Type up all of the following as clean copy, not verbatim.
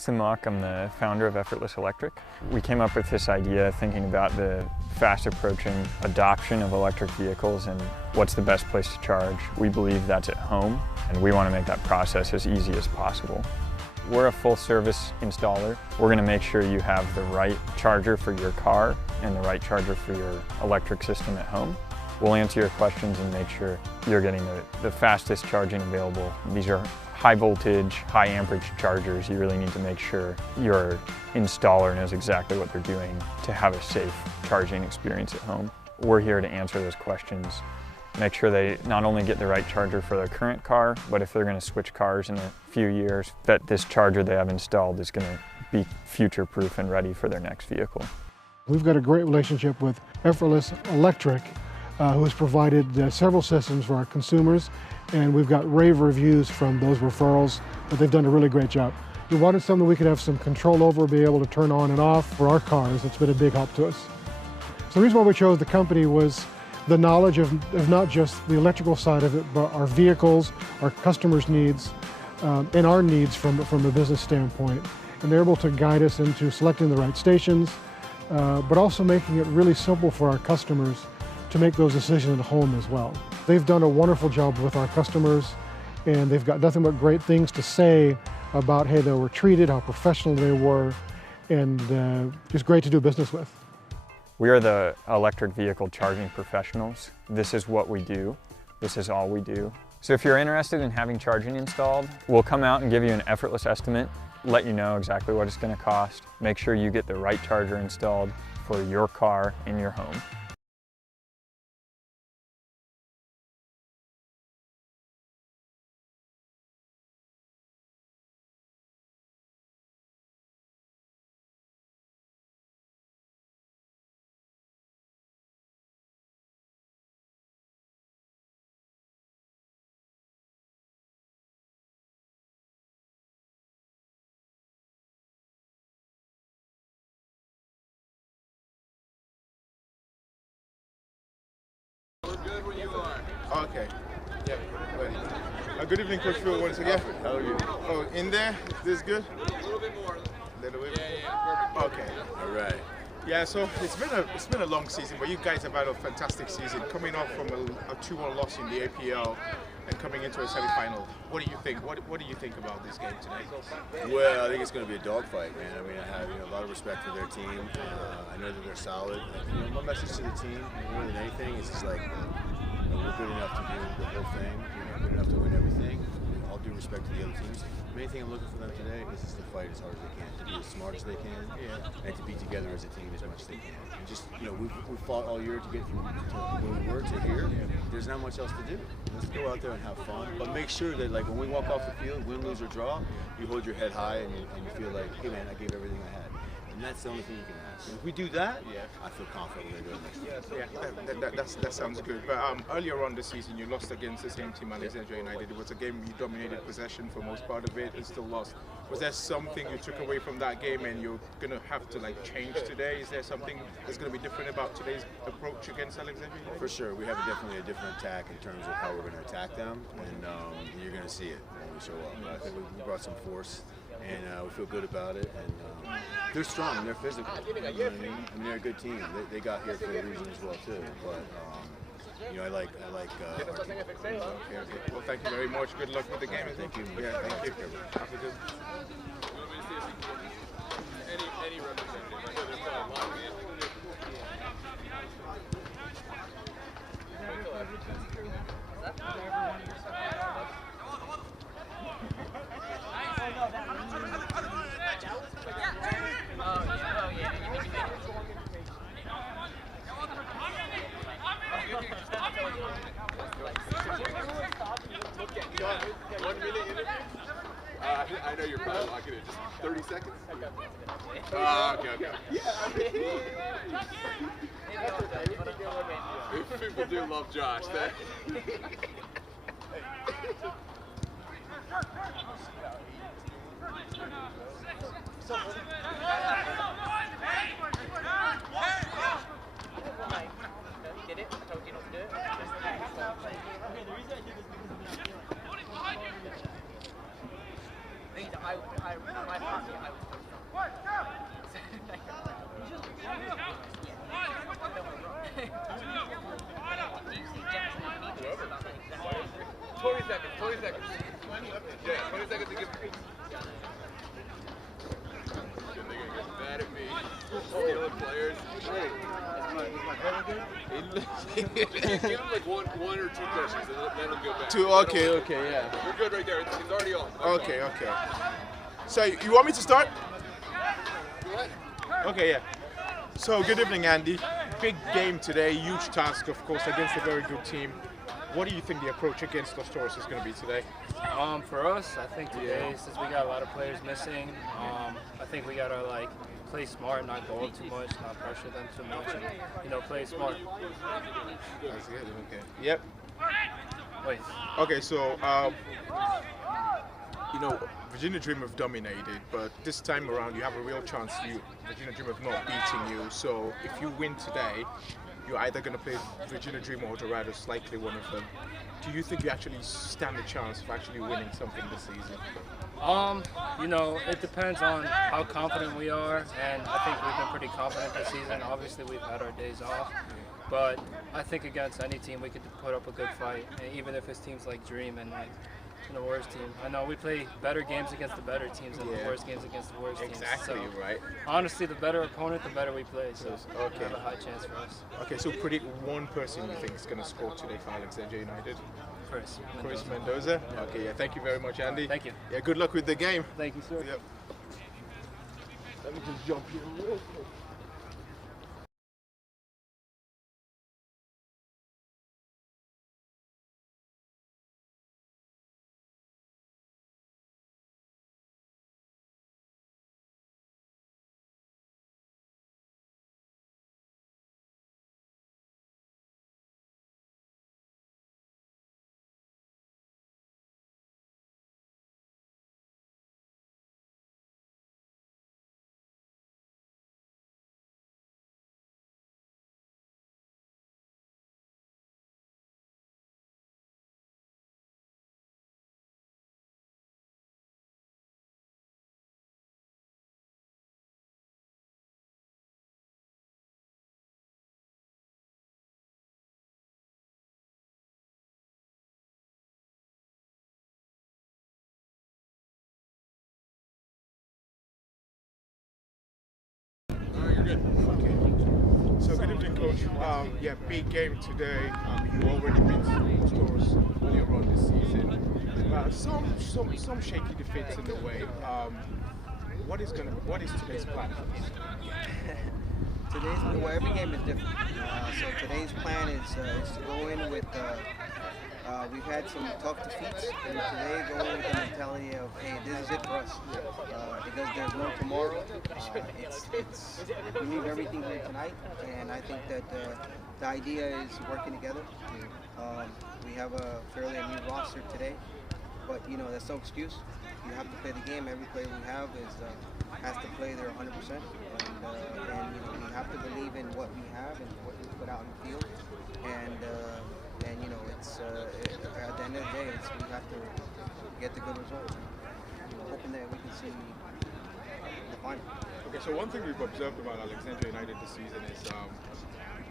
I'm Muck. I'm the founder of Effortless Electric. We came up with this idea thinking about the fast approaching adoption of electric vehicles and what's the best place to charge. We believe that's at home, and we want to make that process as easy as possible. We're a full service installer. We're going to make sure you have the right charger for your car and the right charger for your electric system at home. We'll answer your questions and make sure you're getting the fastest charging available. These are high voltage, high amperage chargers. You really need to make sure your installer knows exactly what they're doing to have a safe charging experience at home. We're here to answer those questions, make sure they not only get the right charger for their current car, but if they're going to switch cars in a few years, that this charger they have installed is going to be future-proof and ready for their next vehicle. We've got a great relationship with Effortless Electric, who has provided several systems for our consumers, and we've got rave reviews from those referrals, but they've done a really great job. We wanted something we could have some control over, be able to turn on and off for our cars. It's been a big help to us. So the reason why we chose the company was the knowledge of not just the electrical side of it, but our vehicles, our customers' needs, and our needs from a business standpoint. And they're able to guide us into selecting the right stations, but also making it really simple for our customers to make those decisions at home as well. They've done a wonderful job with our customers, and they've got nothing but great things to say about how they were treated, how professional they were, and just great to do business with. We are the electric vehicle charging professionals. This is what we do. This is all we do. So if you're interested in having charging installed, we'll come out and give you an effortless estimate, let you know exactly what it's going to cost, make sure you get the right charger installed for your car in your home. Good when you are. Okay. Yeah, ready. Good evening, Coach Phil, once again. How are you? Oh, in there? This good? A little bit more. A little bit? Yeah, perfect. Okay. All right. Yeah, so it's been a long season, but you guys have had a fantastic season, coming off from a 2-1 loss in the APL and coming into a semi-final. What do you think? What do you think about this game tonight? Well, I think it's going to be a dogfight, man. I mean, I have a lot of respect for their team. I know that they're solid. My message to the team, more than anything, is just like, we're good enough to do the whole thing. Good enough to win everything. All due respect to the other teams. The main thing I'm looking for them today is just to fight as hard as they can, to be as smart as they can, and to be together as a team as much as they can. And just, we've fought all year to get from to where we were to here. There's not much else to do. Let's go out there and have fun, but make sure that, like, when we walk off the field, win, lose, or draw, you hold your head high and you feel like, hey man, I gave everything I had. And that's the only thing you can ask. And if we do that, I feel confident we're going to go next year. Yeah, that sounds good. But earlier on this season, you lost against the same team, Alexandria United. It was a game you dominated possession for most part of it and still lost. Was there something you took away from that game and you're going to have to change today? Is there something that's going to be different about today's approach against Alexandria United? For sure, we have definitely a different attack in terms of how we're going to attack them, and you're going to see it when we show up. I think we brought some force, and we feel good about it. And they're strong and they're physical. You know what I mean? I mean, they're a good team. They got here for a reason as well too. But I like our team. Okay. Well, thank you very much. Good luck with the game. Thank you. Yeah, thank you. Have a good. Any representative. I know there's a lot of I know you're probably locking it. Just 30 seconds? Okay. People do love Josh. Did it? I told you not to do it. I my partner, Yeah, 20 seconds to give me. They're gonna get mad at me. Stealing players. Hey, give him like one or two questions, and then he'll go back. Two. Okay, yeah. You're good right there. It's already on. Okay. So you want me to start? Go ahead. Okay, yeah. So good evening, Andy. Big game today, huge task, of course, against a very good team. What do you think the approach against Los Toros is going to be today? For us, I think today, since we got a lot of players missing, I think we gotta like play smart, not go up too much, not pressure them too much, and play smart. That's good. Okay. Yep. Wait. Okay, so Virginia Dream have dominated, but this time around you have a real chance. Virginia Dream have not beating you. So if you win today, you're either going to play Virginia Dream or Dorados, likely one of them. Do you think you actually stand a chance of actually winning something this season? It depends on how confident we are, and I think we've been pretty confident this season. Obviously, we've had our days off, but I think against any team we could put up a good fight, and even if it's teams like Dream and like the worst team. I know we play better games against the better teams than the worst games against the worst teams. Exactly, so, right. Honestly, the better opponent, the better we play. So okay. we have a high chance for us. Okay, so predict one person you think is going to score today for Alexandria United. Chris Mendoza. Yeah. Okay, yeah. Thank you very much, Andy. Thank you. Yeah, good luck with the game. Thank you, sir. Yep. Let me just jump here real quick. You're good. Okay. So good evening, Coach. Yeah, big game today. You already beat Toros earlier on this season. Some shaky defeats in the way. What is today's plan for this? Every game is different. So today's plan is to go in with. We've had some tough defeats, and today go in with the mentality of, hey, this is it for us. Because there's no tomorrow. We need everything here tonight, and I think that the idea is working together. We have a fairly new roster today, but that's no excuse. You have to play the game. Every player we have has to play their 100%, and we have to believe in what we have and what we put out in the field. And it's at the end of the day, we have to get the good result. Hoping that we can see the final. Okay, so one thing we've observed about Alexandria United this season is you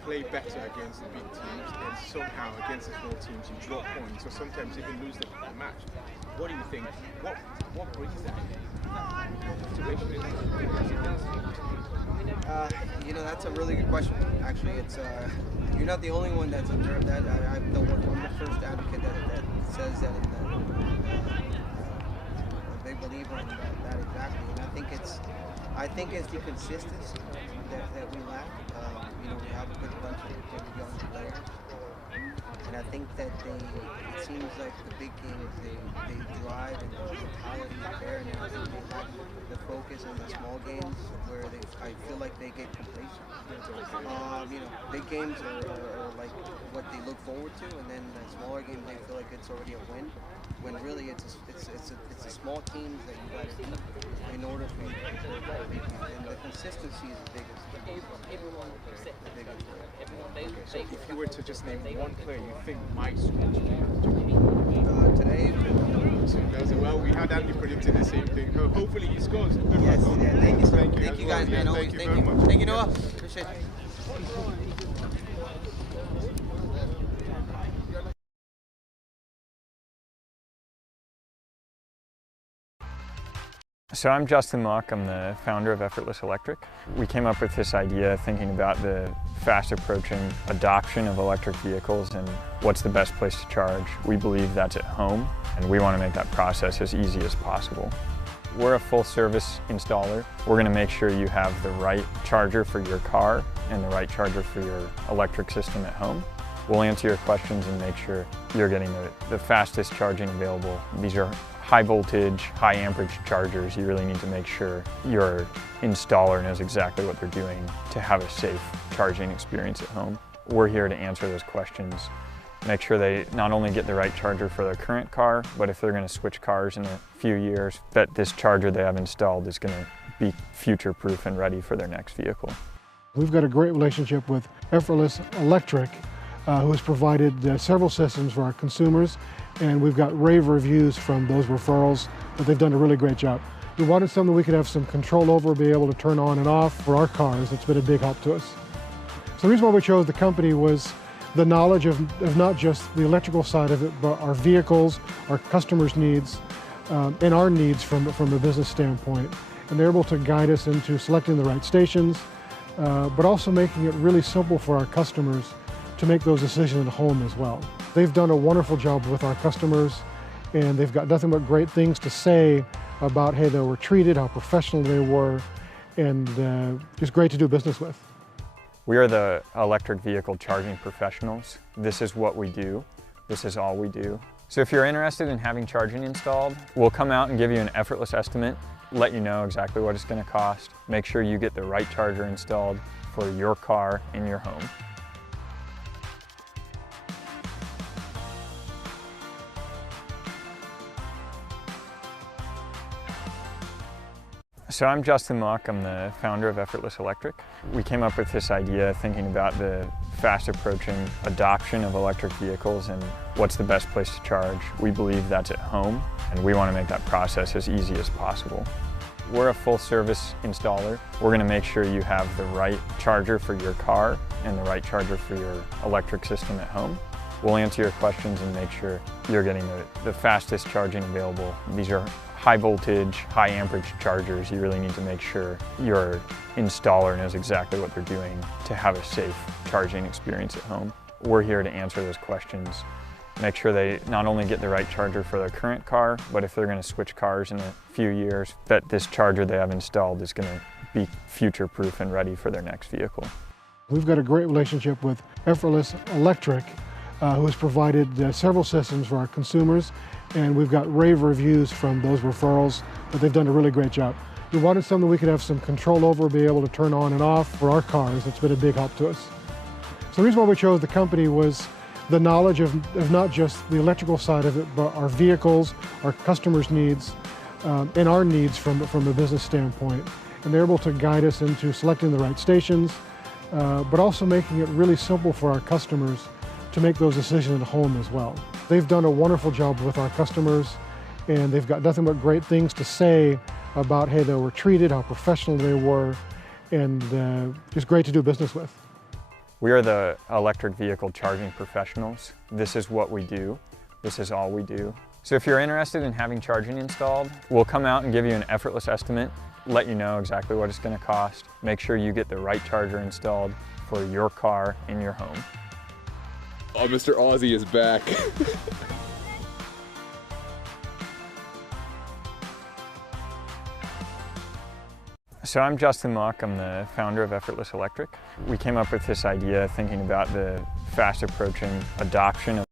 play better against the big teams, and somehow against the small teams you drop points, or sometimes even lose the match. What do you think? What brings that? That's a really good question. Actually, it's you're not the only one that's observed that. I'm the first advocate that says that. They believe in that exactly, and I think it's the consistency that we lack. We have a good bunch of young players, and I think that it seems like the big games they drive and the mentality is there, and I think they lack the focus in the small games where I feel like they get complacent. Big games are like what they look forward to, and then the smaller games they feel like it's already a win. When really it's a small teams that you got to beat in order for you to play that big game. And the consistency is the biggest. So if you were to just name one player you think might score today, well, we had Andy predicting the same thing. Hopefully he scores. Yes, yeah, thank you, sir. Thank you guys, man. Thank you Thank very you. much. Thank you, Noah. Appreciate it. So I'm Justin Mock, I'm the founder of Effortless Electric. We came up with this idea thinking about the fast approaching adoption of electric vehicles and what's the best place to charge. We believe that's at home, and we want to make that process as easy as possible. We're a full service installer. We're going to make sure you have the right charger for your car and the right charger for your electric system at home. We'll answer your questions and make sure you're getting the fastest charging available. These are high voltage, high amperage chargers. You really need to make sure your installer knows exactly what they're doing to have a safe charging experience at home. We're here to answer those questions. Make sure they not only get the right charger for their current car, but if they're going to switch cars in a few years, that this charger they have installed is going to be future-proof and ready for their next vehicle. We've got a great relationship with Effortless Electric, who has provided several systems for our consumers, and we've got rave reviews from those referrals that they've done a really great job. We wanted something we could have some control over, be able to turn on and off for our cars. It's been a big help to us. So the reason why we chose the company was the knowledge of not just the electrical side of it, but our vehicles, our customers' needs, and our needs from a business standpoint. And they're able to guide us into selecting the right stations, but also making it really simple for our customers to make those decisions at home as well. They've done a wonderful job with our customers, and they've got nothing but great things to say about how they were treated, how professional they were, and just great to do business with. We are the electric vehicle charging professionals. This is what we do. This is all we do. So if you're interested in having charging installed, we'll come out and give you an effortless estimate, let you know exactly what it's going to cost, make sure you get the right charger installed for your car in your home. So I'm Justin Mock, I'm the founder of Effortless Electric. We came up with this idea thinking about the fast approaching adoption of electric vehicles and what's the best place to charge. We believe that's at home, and we want to make that process as easy as possible. We're a full service installer. We're going to make sure you have the right charger for your car and the right charger for your electric system at home. We'll answer your questions and make sure you're getting the fastest charging available. These are high voltage, high amperage chargers. You really need to make sure your installer knows exactly what they're doing to have a safe charging experience at home. We're here to answer those questions. Make sure they not only get the right charger for their current car, but if they're going to switch cars in a few years, that this charger they have installed is going to be future-proof and ready for their next vehicle. We've got a great relationship with Effortless Electric, who has provided several systems for our consumers, and we've got rave reviews from those referrals that they've done a really great job. We wanted something we could have some control over, be able to turn on and off for our cars. It's been a big help to us. So the reason why we chose the company was the knowledge of not just the electrical side of it, but our vehicles, our customers' needs, and our needs from a business standpoint. And they're able to guide us into selecting the right stations, but also making it really simple for our customers to make those decisions at home as well. They've done a wonderful job with our customers, and they've got nothing but great things to say about how they were treated, how professional they were, and just great to do business with. We are the electric vehicle charging professionals. This is what we do. This is all we do. So if you're interested in having charging installed, we'll come out and give you an effortless estimate, let you know exactly what it's going to cost, make sure you get the right charger installed for your car in your home. Oh, Mr. Aussie is back. So I'm Justin Mock, I'm the founder of Effortless Electric. We came up with this idea thinking about the fast approaching adoption of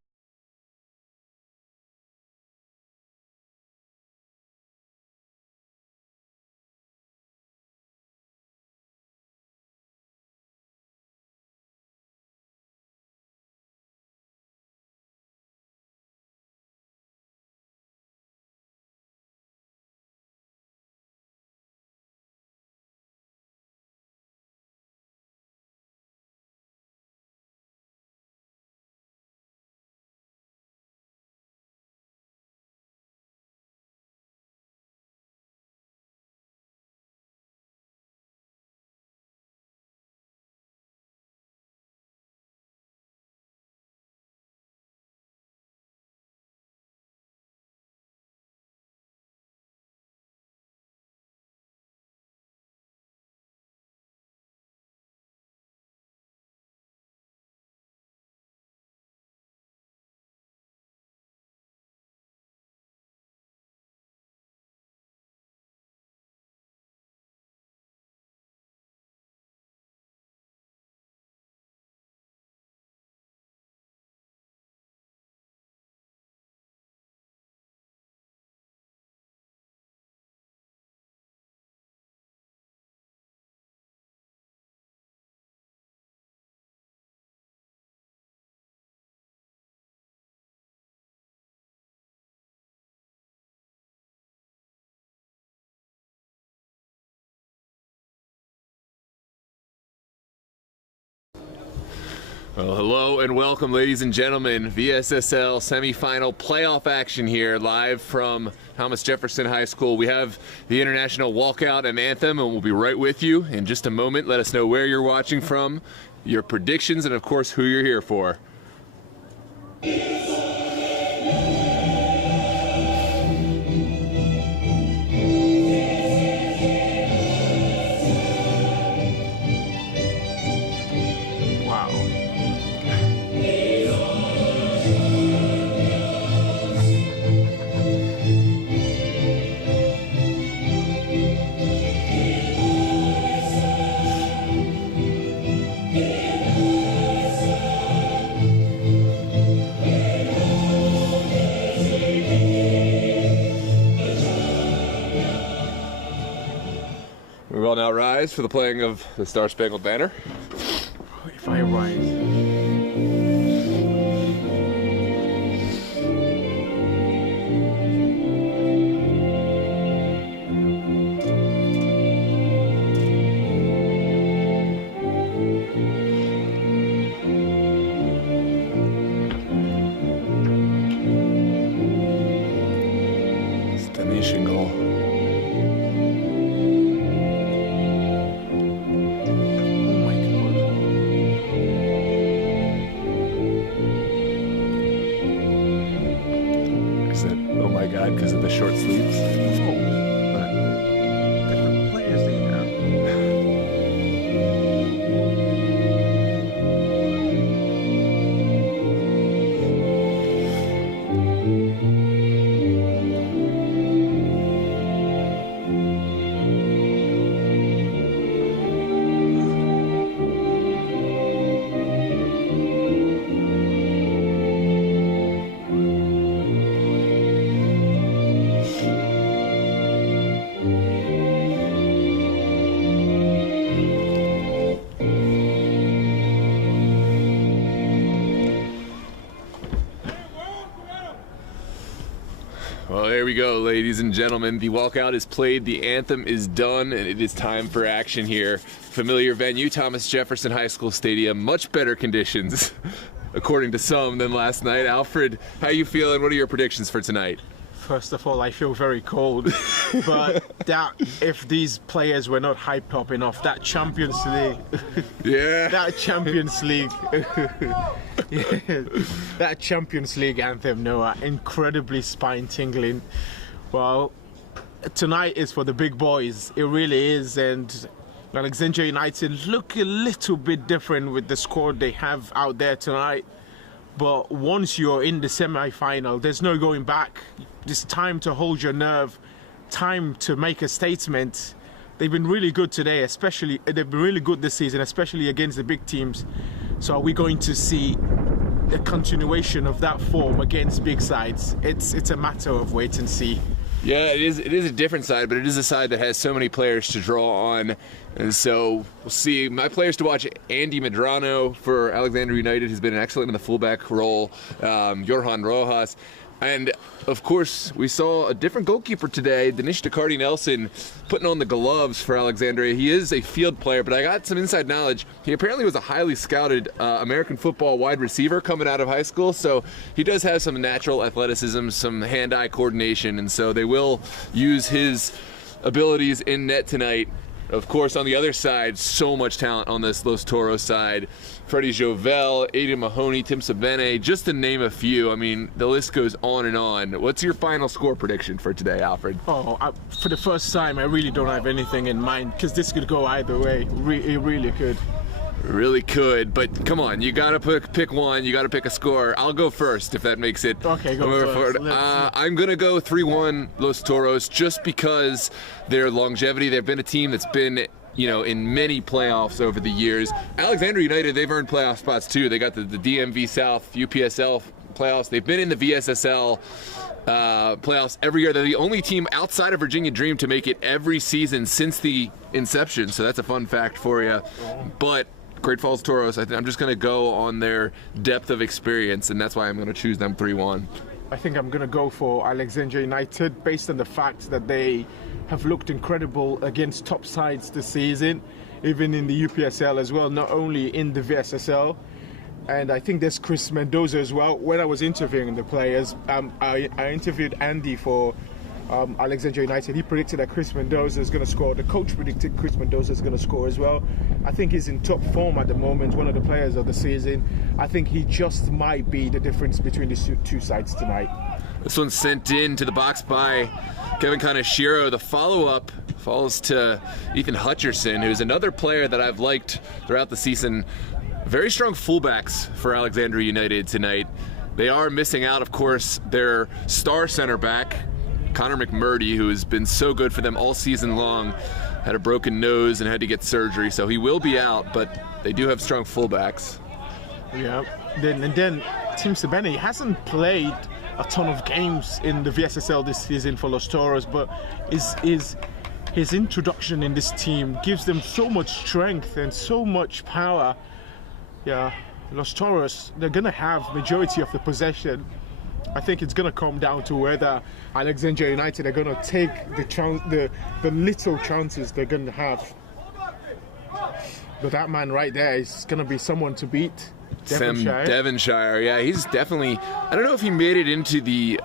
Well, hello and welcome, ladies and gentlemen. VSSL semifinal playoff action here, live from Thomas Jefferson High School. We have the international walkout and anthem, and we'll be right with you in just a moment. Let us know where you're watching from, your predictions, and of course, who you're here for. We will now rise for the playing of the Star Spangled Banner. If I rise. It's the nation goal. Because of the short sleeves. Different players they have. Well, there we go, ladies and gentlemen. The walkout is played, the anthem is done, and it is time for action here. Familiar venue, Thomas Jefferson High School Stadium. Much better conditions, according to some, than last night. Alfred, how you feeling? What are your predictions for tonight? First of all, I feel very cold, but that if these players were not hyped up enough, that Champions League, Yeah. that Champions League, yeah, that Champions League anthem, Noah, incredibly spine-tingling. Well, tonight is for the big boys. It really is, and Alexandria United look a little bit different with the squad they have out there tonight. But once you're in the semi-final, there's no going back. It's time to hold your nerve, time to make a statement. They've been really good today, especially, they've been really good this season, especially against the big teams. So are we going to see a continuation of that form against big sides? It's a matter of wait and see. Yeah, it is a different side, but it is a side that has so many players to draw on. And so we'll see. My players to watch: Andy Medrano for Alexandria United, who's been excellent in the fullback role, Johan Rojas. And of course, we saw a different goalkeeper today, Danish DeCarty Nelson, putting on the gloves for Alexandria. He is a field player, but I got some inside knowledge. He apparently was a highly scouted American football wide receiver coming out of high school, so he does have some natural athleticism, some hand-eye coordination, and so they will use his abilities in net tonight. Of course, on the other side, so much talent on this Los Toros side. Freddie Jovel, Aiden Mahoney, Tim Sabene, just to name a few. I mean, the list goes on and on. What's your final score prediction for today, Alfred? Oh, for the first time, I really don't have anything in mind, because this could go either way. It really could. Really could, but come on, you gotta pick one, you gotta pick a score. I'll go first, if that makes it. Okay, go first. I'm gonna go 3-1 Los Toros, just because their longevity. They've been a team that's been, in many playoffs over the years. Alexandria United, they've earned playoff spots too. They got the DMV South, UPSL playoffs. They've been in the VSSL playoffs every year. They're the only team outside of Virginia Dream to make it every season since the inception, so that's a fun fact for you. But Great Falls Toros, I'm just going to go on their depth of experience, and that's why I'm going to choose them 3-1. I think I'm going to go for Alexandria United based on the fact that they have looked incredible against top sides this season, even in the UPSL as well, not only in the VSSL. And I think there's Chris Mendoza as well. When I was interviewing the players, I interviewed Andy for Alexandria United. He predicted that Chris Mendoza is going to score. The coach predicted Chris Mendoza is going to score as well. I think he's in top form at the moment, one of the players of the season. I think he just might be the difference between the two sides tonight. This one's sent in to the box by Kevin Kaneshiro. The follow-up falls to Ethan Hutcherson, who's another player that I've liked throughout the season. Very strong fullbacks for Alexandria United tonight. They are missing out, of course, their star center back, Connor McMurdy, who has been so good for them all season long. Had a broken nose and had to get surgery, so he will be out, but they do have strong fullbacks. Yeah, and then Tim Sebene hasn't played a ton of games in the VSSL this season for Los Toros, but his introduction in this team gives them so much strength and so much power. Yeah, Los Toros, they're going to have majority of the possession. I think it's going to come down to whether Alexandria United are going to take the little chances they're going to have. But that man right there is going to be someone to beat. Devonshire, yeah, he's definitely, I don't know if he made it into the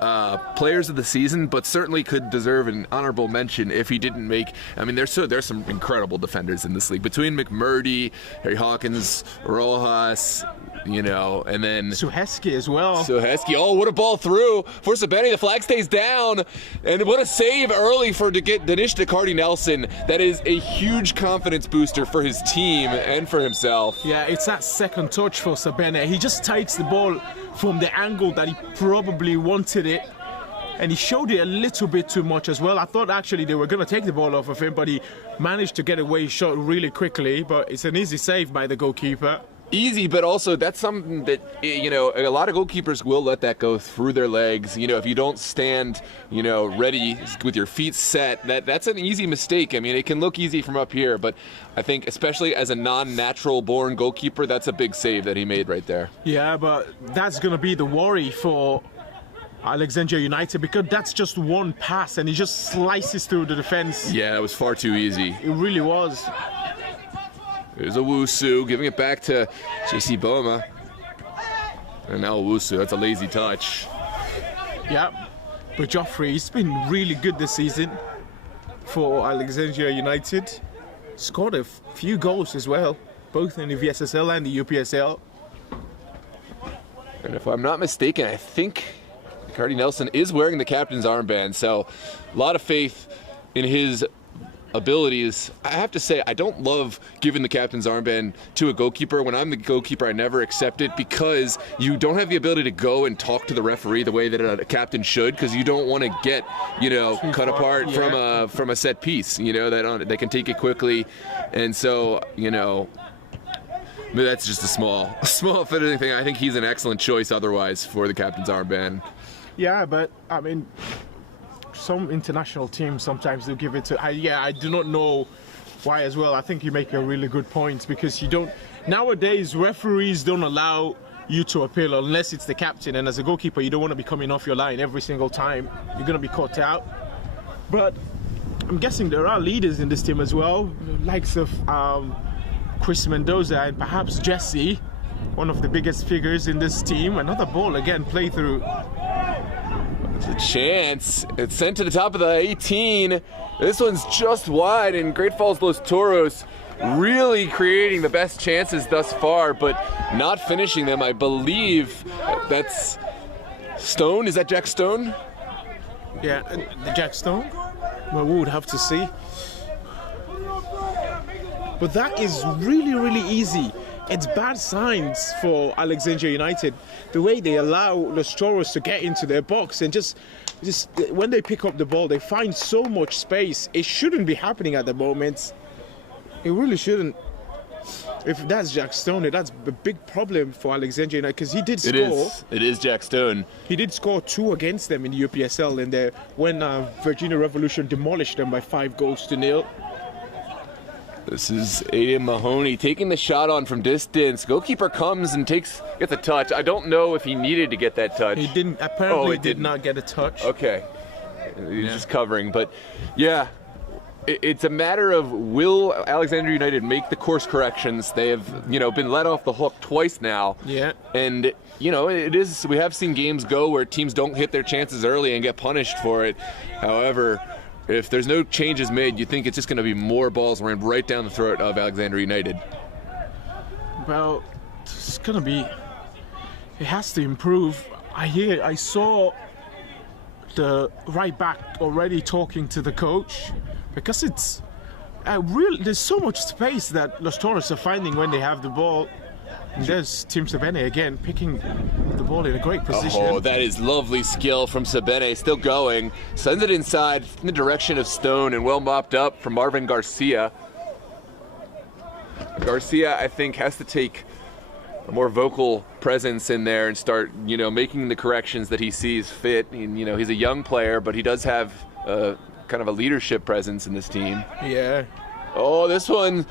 players of the season, but certainly could deserve an honorable mention if he didn't make. I mean, there's some incredible defenders in this league, between McMurdy, Harry Hawkins, Rojas, you know, and then Suheski as well. Suheski, oh, what a ball through for Sebene. The flag stays down, and what a save early to get Danish DeCardi Nelson. That is a huge confidence booster for his team and for himself. Yeah, it's that second touch for Sebene. He just takes the ball from the angle that he probably wanted it, and he showed it a little bit too much as well. I thought actually they were going to take the ball off of him, but he managed to get away shot really quickly. But it's an easy save by the goalkeeper. Easy, but also that's something that, you know, a lot of goalkeepers will let that go through their legs. You know, if you don't stand, you know, ready with your feet set, that's an easy mistake. I mean, it can look easy from up here, but I think especially as a non-natural born goalkeeper, that's a big save that he made right there. Yeah, but that's going to be the worry for Alexandria United, because that's just one pass and he just slices through the defense. Yeah, it was far too easy. It really was. There's Owusu giving it back to JC Boma. And now Owusu, that's a lazy touch. Yeah, but Joffrey's been really good this season for Alexandria United. Scored a few goals as well, both in the VSSL and the UPSL. And if I'm not mistaken, I think Cardi Nelson is wearing the captain's armband, so a lot of faith in his abilities. I have to say, I don't love giving the captain's armband to a goalkeeper. When I'm the goalkeeper, I never accept it, because you don't have the ability to go and talk to the referee the way that a captain should, because you don't want to get, you know, cut apart from a set piece. You know, that they can take it quickly, and so, you know, that's just a small fitting thing. I think he's an excellent choice otherwise for the captain's armband. Yeah, but I mean, some international teams sometimes they'll give it to. I do not know why as well. I think you make a really good point, because you don't. Nowadays, referees don't allow you to appeal unless it's the captain, and as a goalkeeper, you don't want to be coming off your line every single time. You're going to be caught out. But I'm guessing there are leaders in this team as well, the likes of Chris Mendoza and perhaps Jesse, one of the biggest figures in this team. Another ball again, play through. It's a chance. It's sent to the top of the 18. This one's just wide, and Great Falls Los Toros really creating the best chances thus far, but not finishing them. I believe that's Stone. Is that Jack Stone? Yeah, the Jack Stone. Well, we would have to see. But that is really, really easy. It's bad signs for Alexandria United. The way they allow Los Toros to get into their box, and just when they pick up the ball, they find so much space. It shouldn't be happening at the moment. It really shouldn't. If that's Jack Stone, that's a big problem for Alexandria United, because he did score. It is Jack Stone. He did score 2 against them in the UPSL, and when Virginia Revolution demolished them by 5-0. This is Aiden Mahoney taking the shot on from distance. Goalkeeper comes and gets a touch. I don't know if he needed to get that touch. He didn't. Apparently, did not get a touch. Okay, he's just covering. But yeah, it's a matter of, will Alexandria United make the course corrections? They have, been let off the hook twice now. Yeah. And, we have seen games go where teams don't hit their chances early and get punished for it. However, if there's no changes made, you think it's just going to be more balls rammed right down the throat of Alexandria United. Well, it's going to be, it has to improve. I saw the right back already talking to the coach, because it's there's so much space that Los Toros are finding when they have the ball. And there's Team Sabene again picking the ball in a great position. Oh, that is lovely skill from Sabene, still going. Sends it inside in the direction of Stone, and well mopped up from Marvin Garcia. Garcia, I think, has to take a more vocal presence in there and start, making the corrections that he sees fit. And, he's a young player, but he does have kind of a leadership presence in this team. Yeah. Oh, this one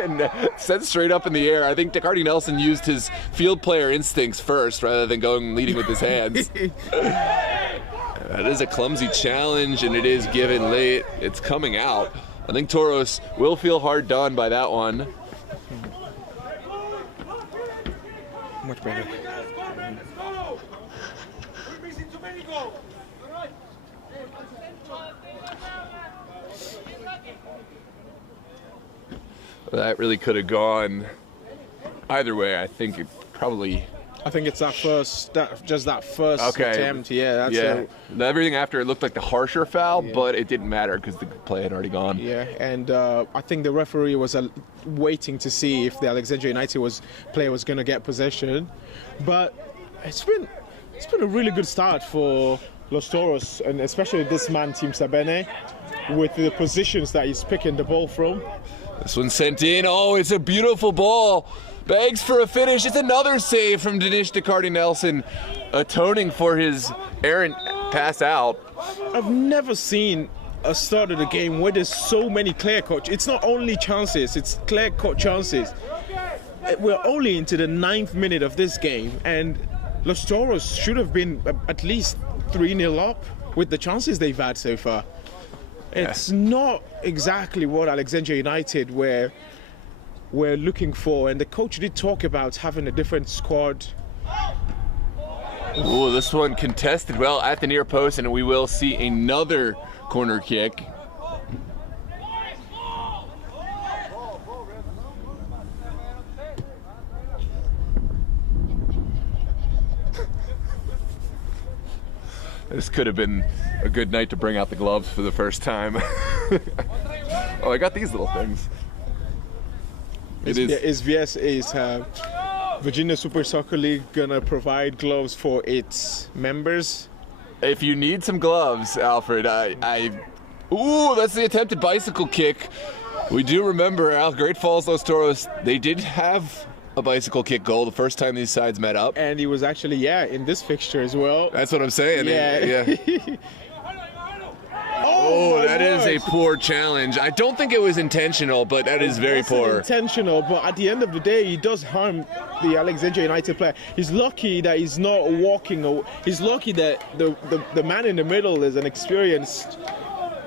and sent straight up in the air. I think Decardi Nelson used his field player instincts first rather than going leading with his hands. That is a clumsy challenge, and it is given late. It's coming out. I think Toros will feel hard done by that one. Much better. That really could have gone either way. I think it probably. I think it's that first attempt. Yeah, that's everything after it looked like the harsher foul, but it didn't matter because the play had already gone. Yeah, and I think the referee was waiting to see if the Alexandria United player was going to get possession, but it's been a really good start for Los Toros, and especially this man Team Sabene, with the positions that he's picking the ball from. This one sent in. Oh, it's a beautiful ball. Begs for a finish. It's another save from Dinesh Decardi Nelson, atoning for his errant pass out. I've never seen a start of the game where there's so many clear-cut. It's not only chances, it's clear-cut chances. We're only into the 9th minute of this game, and Los Toros should have been at least 3-0 up with the chances they've had so far. It's not exactly what Alexandria United were looking for, and the coach did talk about having a different squad. Ooh, this one contested well at the near post, and we will see another corner kick. This could have been a good night to bring out the gloves for the first time. Oh, I got these little things. Is Virginia Super Soccer League gonna provide gloves for its members? If you need some gloves, Alfred, ooh, that's the attempted bicycle kick. We do remember Great Falls, Los Toros, they did have a bicycle kick goal the first time these sides met up. And he was actually, in this fixture as well. That's what I'm saying. Yeah. Oh, that is a poor challenge. I don't think it was intentional, but that is very poor. Intentional, but at the end of the day, he does harm the Alexandria United player. He's lucky that he's not walking. He's lucky that the man in the middle is an experienced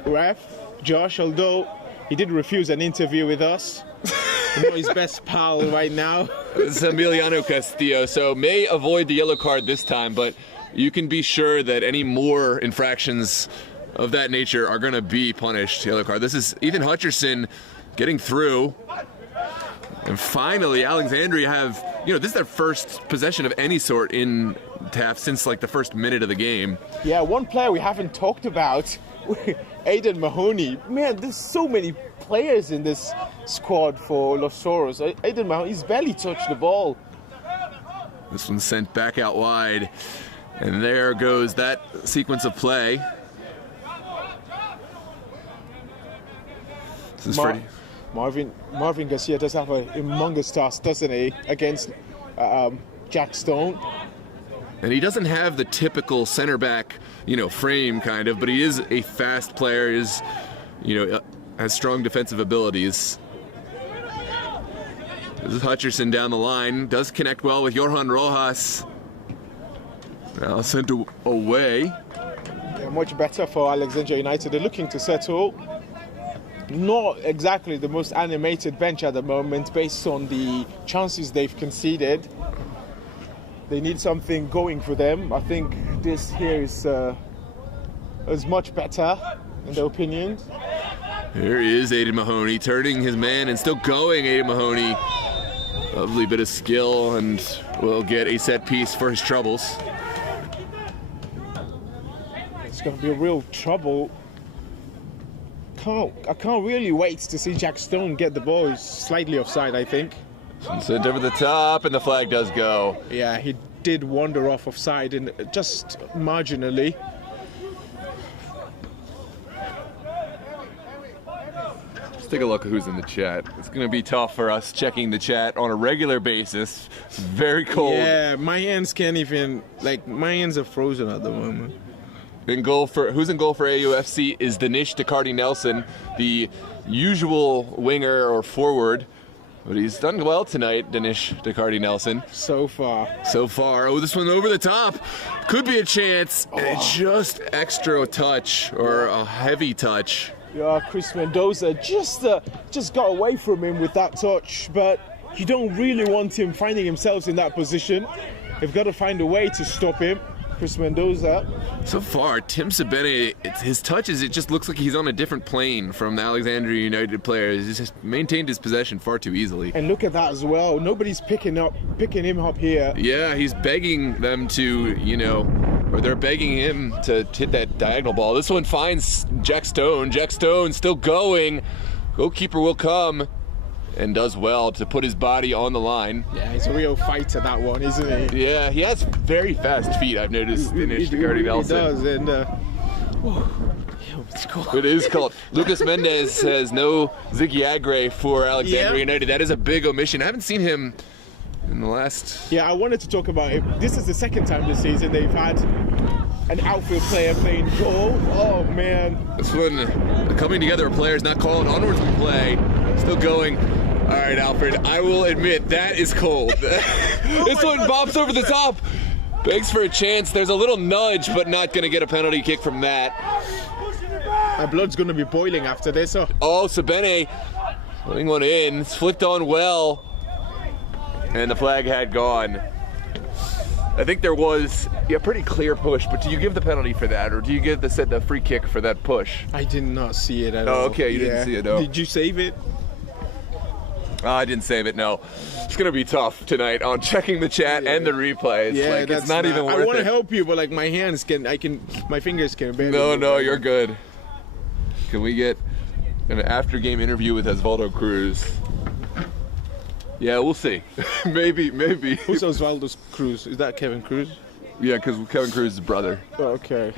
ref, Josh, although he did refuse an interview with us. You know, his best pal right now. It's Emiliano Castillo, so may avoid the yellow card this time, but you can be sure that any more infractions of that nature are going to be punished. Yellow card. This is Ethan Hutcherson getting through. And finally, Alexandria have, this is their first possession of any sort in TAF since like the first minute of the game. Yeah, one player we haven't talked about, Aiden Mahoney. Man, there's so many players in this squad for Los Toros. Aiden Mahoney, he's barely touched the ball. This one's sent back out wide. And there goes that sequence of play. This is Freddie. Marvin Garcia does have a humongous task, doesn't he, against Jack Stone. And he doesn't have the typical center back, frame kind of, but he is a fast player, has strong defensive abilities. This is Hutcherson down the line, does connect well with Johan Rojas. Now sent away. Yeah, much better for Alexandria United. They're looking to settle. not exactly the most animated bench at the moment based on the chances they've conceded. They need something going for them. I think this here is much better, in their opinion. Here he is, Aiden Mahoney, turning his man and still going. Aiden Mahoney, lovely bit of skill, and will get a set piece for his troubles. It's going to be a real trouble. I can't really wait to see Jack Stone get the ball. He's slightly offside, I think. Sent over the top, and the flag does go. Yeah, he did wander off offside, and just marginally. Let's take a look at who's in the chat. It's going to be tough for us checking the chat on a regular basis. It's very cold. Yeah, my hands can't even, my hands are frozen at the moment. Who's in goal for AUFC is Danish Decardi Nelson, the usual winger or forward. But he's done well tonight, Danish Decardi Nelson. So far. Oh, this one over the top. Could be a chance. And it's just extra touch or a heavy touch. Yeah, Chris Mendoza just got away from him with that touch, but you don't really want him finding himself in that position. They've got to find a way to stop him. Chris Mendoza. So far, Tim Sabene, his touches, it just looks like he's on a different plane from the Alexandria United players. He's just maintained his possession far too easily. And look at that as well. Nobody's picking him up here. Yeah, he's begging them to, or they're begging him to hit that diagonal ball. This one finds Jack Stone. Jack Stone still going. Goalkeeper will come. And does well to put his body on the line. Yeah, he's a real fighter, that one, isn't he? Yeah, he has very fast feet, I've noticed, in Decardi Nelson. He does, and it's cold. It is cold. Lucas Mendez says no Ziggy Agre for Alexandria United. That is a big omission. I haven't seen him in the last... Yeah, I wanted to talk about it. This is the second time this season they've had an outfield player playing goal. Oh, man. This one, coming together of players, not calling onwards with play. Still going. All right, Alfred, I will admit, that is cold. This one bops over the top. Begs for a chance. There's a little nudge, but not going to get a penalty kick from that. My blood's going to be boiling after this. Oh, Sabene putting one in. It's flicked on well. And the flag had gone. I think there was a pretty clear push, but do you give the penalty for that, or do you give the free kick for that push? I did not see it at all. Oh, okay, you didn't see it, no. Did you save it? I didn't save it, no. It's going to be tough tonight on checking the chat and the replays. Yeah, it's not even worth it. I want to help you, but my hands my fingers can barely. No, you're good. Can we get an after-game interview with Osvaldo Cruz? Yeah, we'll see. maybe. Who's Osvaldo Cruz? Is that Kevin Cruz? Yeah, because Kevin Cruz is brother. Oh, okay.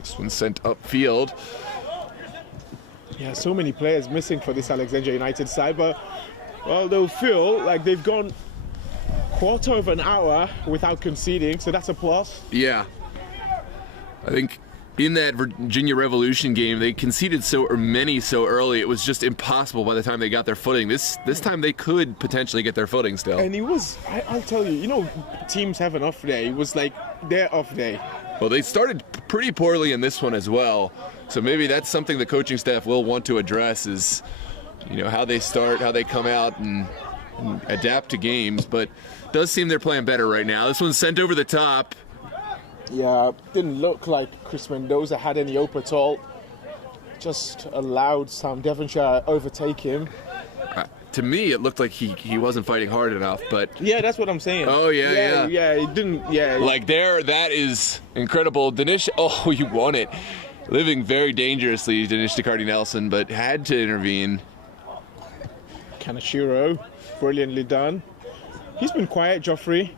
This one's sent upfield. Yeah, so many players missing for this Alexandria United side, but they'll feel like they've gone quarter of an hour without conceding, so that's a plus. Yeah. I think in that Virginia Revolution game, they conceded so early, it was just impossible by the time they got their footing. This time they could potentially get their footing still. And it was, I'll tell you, teams have an off day. It was like their off day. Well, they started pretty poorly in this one as well. So maybe that's something the coaching staff will want to address is, how they start, how they come out and adapt to games. But it does seem they're playing better right now. This one's sent over the top. Yeah, didn't look like Chris Mendoza had any hope at all. Just allowed Sam Devonshire overtake him. To me, it looked like he wasn't fighting hard enough, but... Yeah, that's what I'm saying. Oh, yeah. Yeah, he didn't, yeah. Like that is incredible. Danish, you won it. Living very dangerously, Danish Decardi Nelson, but had to intervene. Kanashiro, brilliantly done. He's been quiet, Joffrey.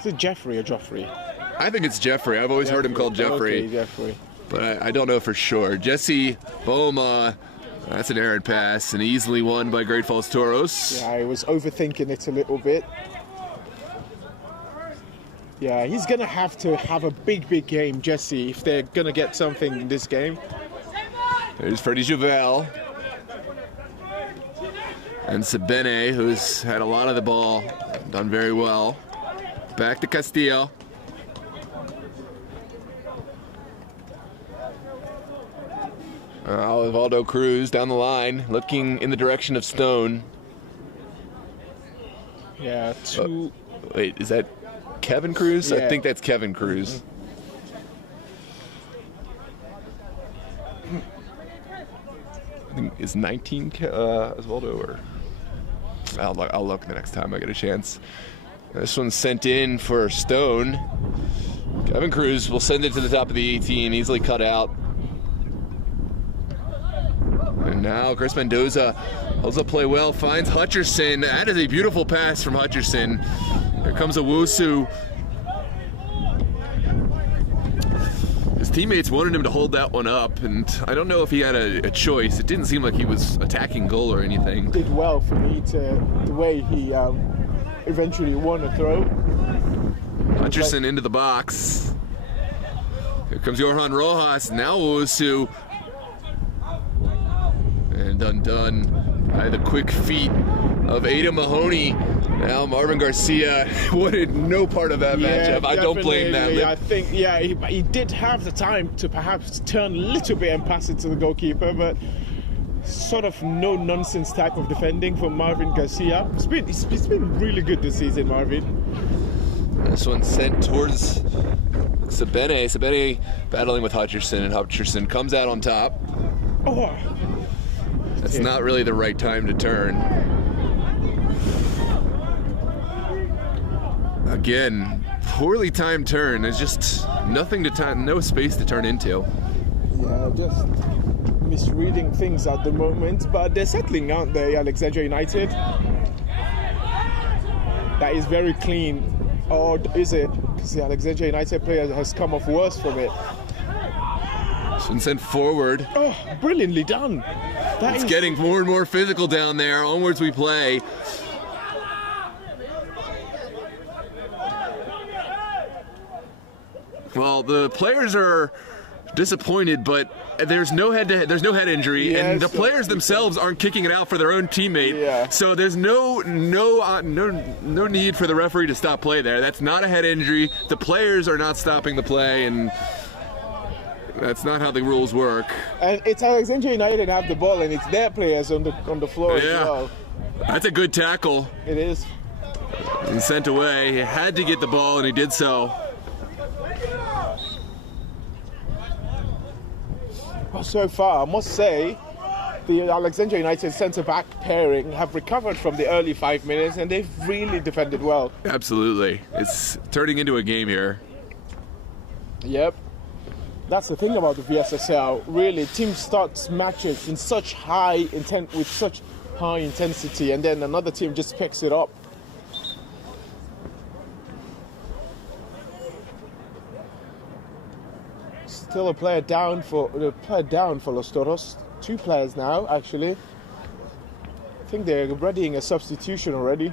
Is it Jeffrey or Joffrey? I think it's Jeffrey. I've always heard him called Jeffrey. Okay, Jeffrey. But I don't know for sure. Jesse Boma, that's an errant pass, and easily won by Great Falls Toros. Yeah, I was overthinking it a little bit. Yeah, he's going to have a big game, Jesse, if they're going to get something in this game. There's Freddie Jouvel. And Sabene, who's had a lot of the ball, done very well. Back to Castillo. Osvaldo Cruz down the line, looking in the direction of Stone. Yeah, wait, is that Kevin Cruz? Yeah. I think that's Kevin Cruz. I think it's 19 Osvaldo, or I'll look the next time I get a chance. This one's sent in for Stone. Kevin Cruz will send it to the top of the 18, easily cut out. And now Chris Mendoza holds up play well, finds Hutcherson. That is a beautiful pass from Hutcherson. Here comes Owusu. His teammates wanted him to hold that one up, and I don't know if he had a choice. It didn't seem like he was attacking goal or anything. did well for me to the way he eventually won a throw. Hutcherson into the box. Here comes Johan Rojas. Now Owusu. And undone by the quick feet of Ada Mahoney. Now Marvin Garcia wanted no part of that matchup. I don't blame that. I think, he did have the time to perhaps turn a little bit and pass it to the goalkeeper, but sort of no-nonsense type of defending from Marvin Garcia. It's been really good this season, Marvin. This one sent towards Sabene. Sabene battling with Hutcherson, and Hutcherson comes out on top. Oh. That's not really the right time to turn. Again, poorly timed turn. There's just nothing to time, no space to turn into. Yeah, just misreading things at the moment, but they're settling, aren't they, Alexandria United? That is very clean. Or is it? Because the Alexandria United player has come off worse from it. It's been sent forward. Oh, brilliantly done. It's getting more and more physical down there. Onwards we play. Well, the players are disappointed, but there's no head injury, and the players themselves aren't kicking it out for their own teammate. Yeah. So there's no need for the referee to stop play there. That's not a head injury. The players are not stopping the play, and that's not how the rules work. And it's Alexandria United have the ball, and it's their players on the floor as well. That's a good tackle. It is. And sent away. He had to get the ball, and he did so. Well, so far, I must say, the Alexandria United centre-back pairing have recovered from the early 5 minutes, and they've really defended well. Absolutely. It's turning into a game here. Yep. That's the thing about the VSSL. Really, teams start matches in such with such high intensity, and then another team just picks it up. Still a player down for Los Toros. 2 players now, actually. I think they're readying a substitution already.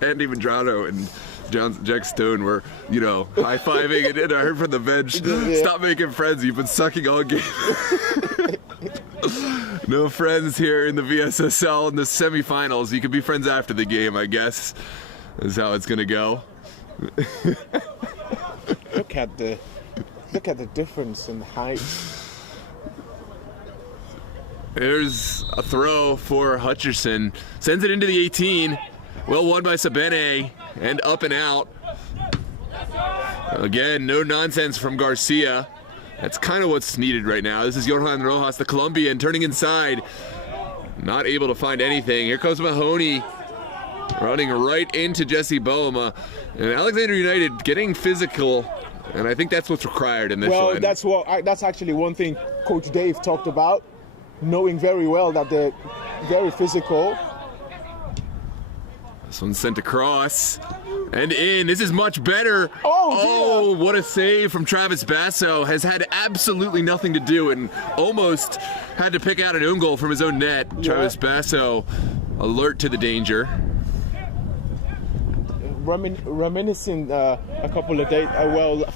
Andy Medrano and Jack Stone were, high-fiving, and I heard from the bench, stop making friends, you've been sucking all game. No friends here in the VSSL in the semifinals. You can be friends after the game, I guess, is how it's going to go. Look at the difference in height. There's a throw for Hutcherson. Sends it into the 18. Well won by Sabene, and up and out. Again, no nonsense from Garcia. That's kind of what's needed right now. This is Johan Rojas, the Colombian, turning inside. Not able to find anything. Here comes Mahoney, running right into Jesse Bouma. And Alexandria United getting physical, and I think that's what's required in this one. Well, that's actually one thing Coach Dave talked about, knowing very well that they're very physical. This one's sent across and in. This is much better. Oh, what a save from Travis Basso. Has had absolutely nothing to do and almost had to pick out an own goal from his own net. Yeah. Travis Basso alert to the danger. Reminiscing a couple of days,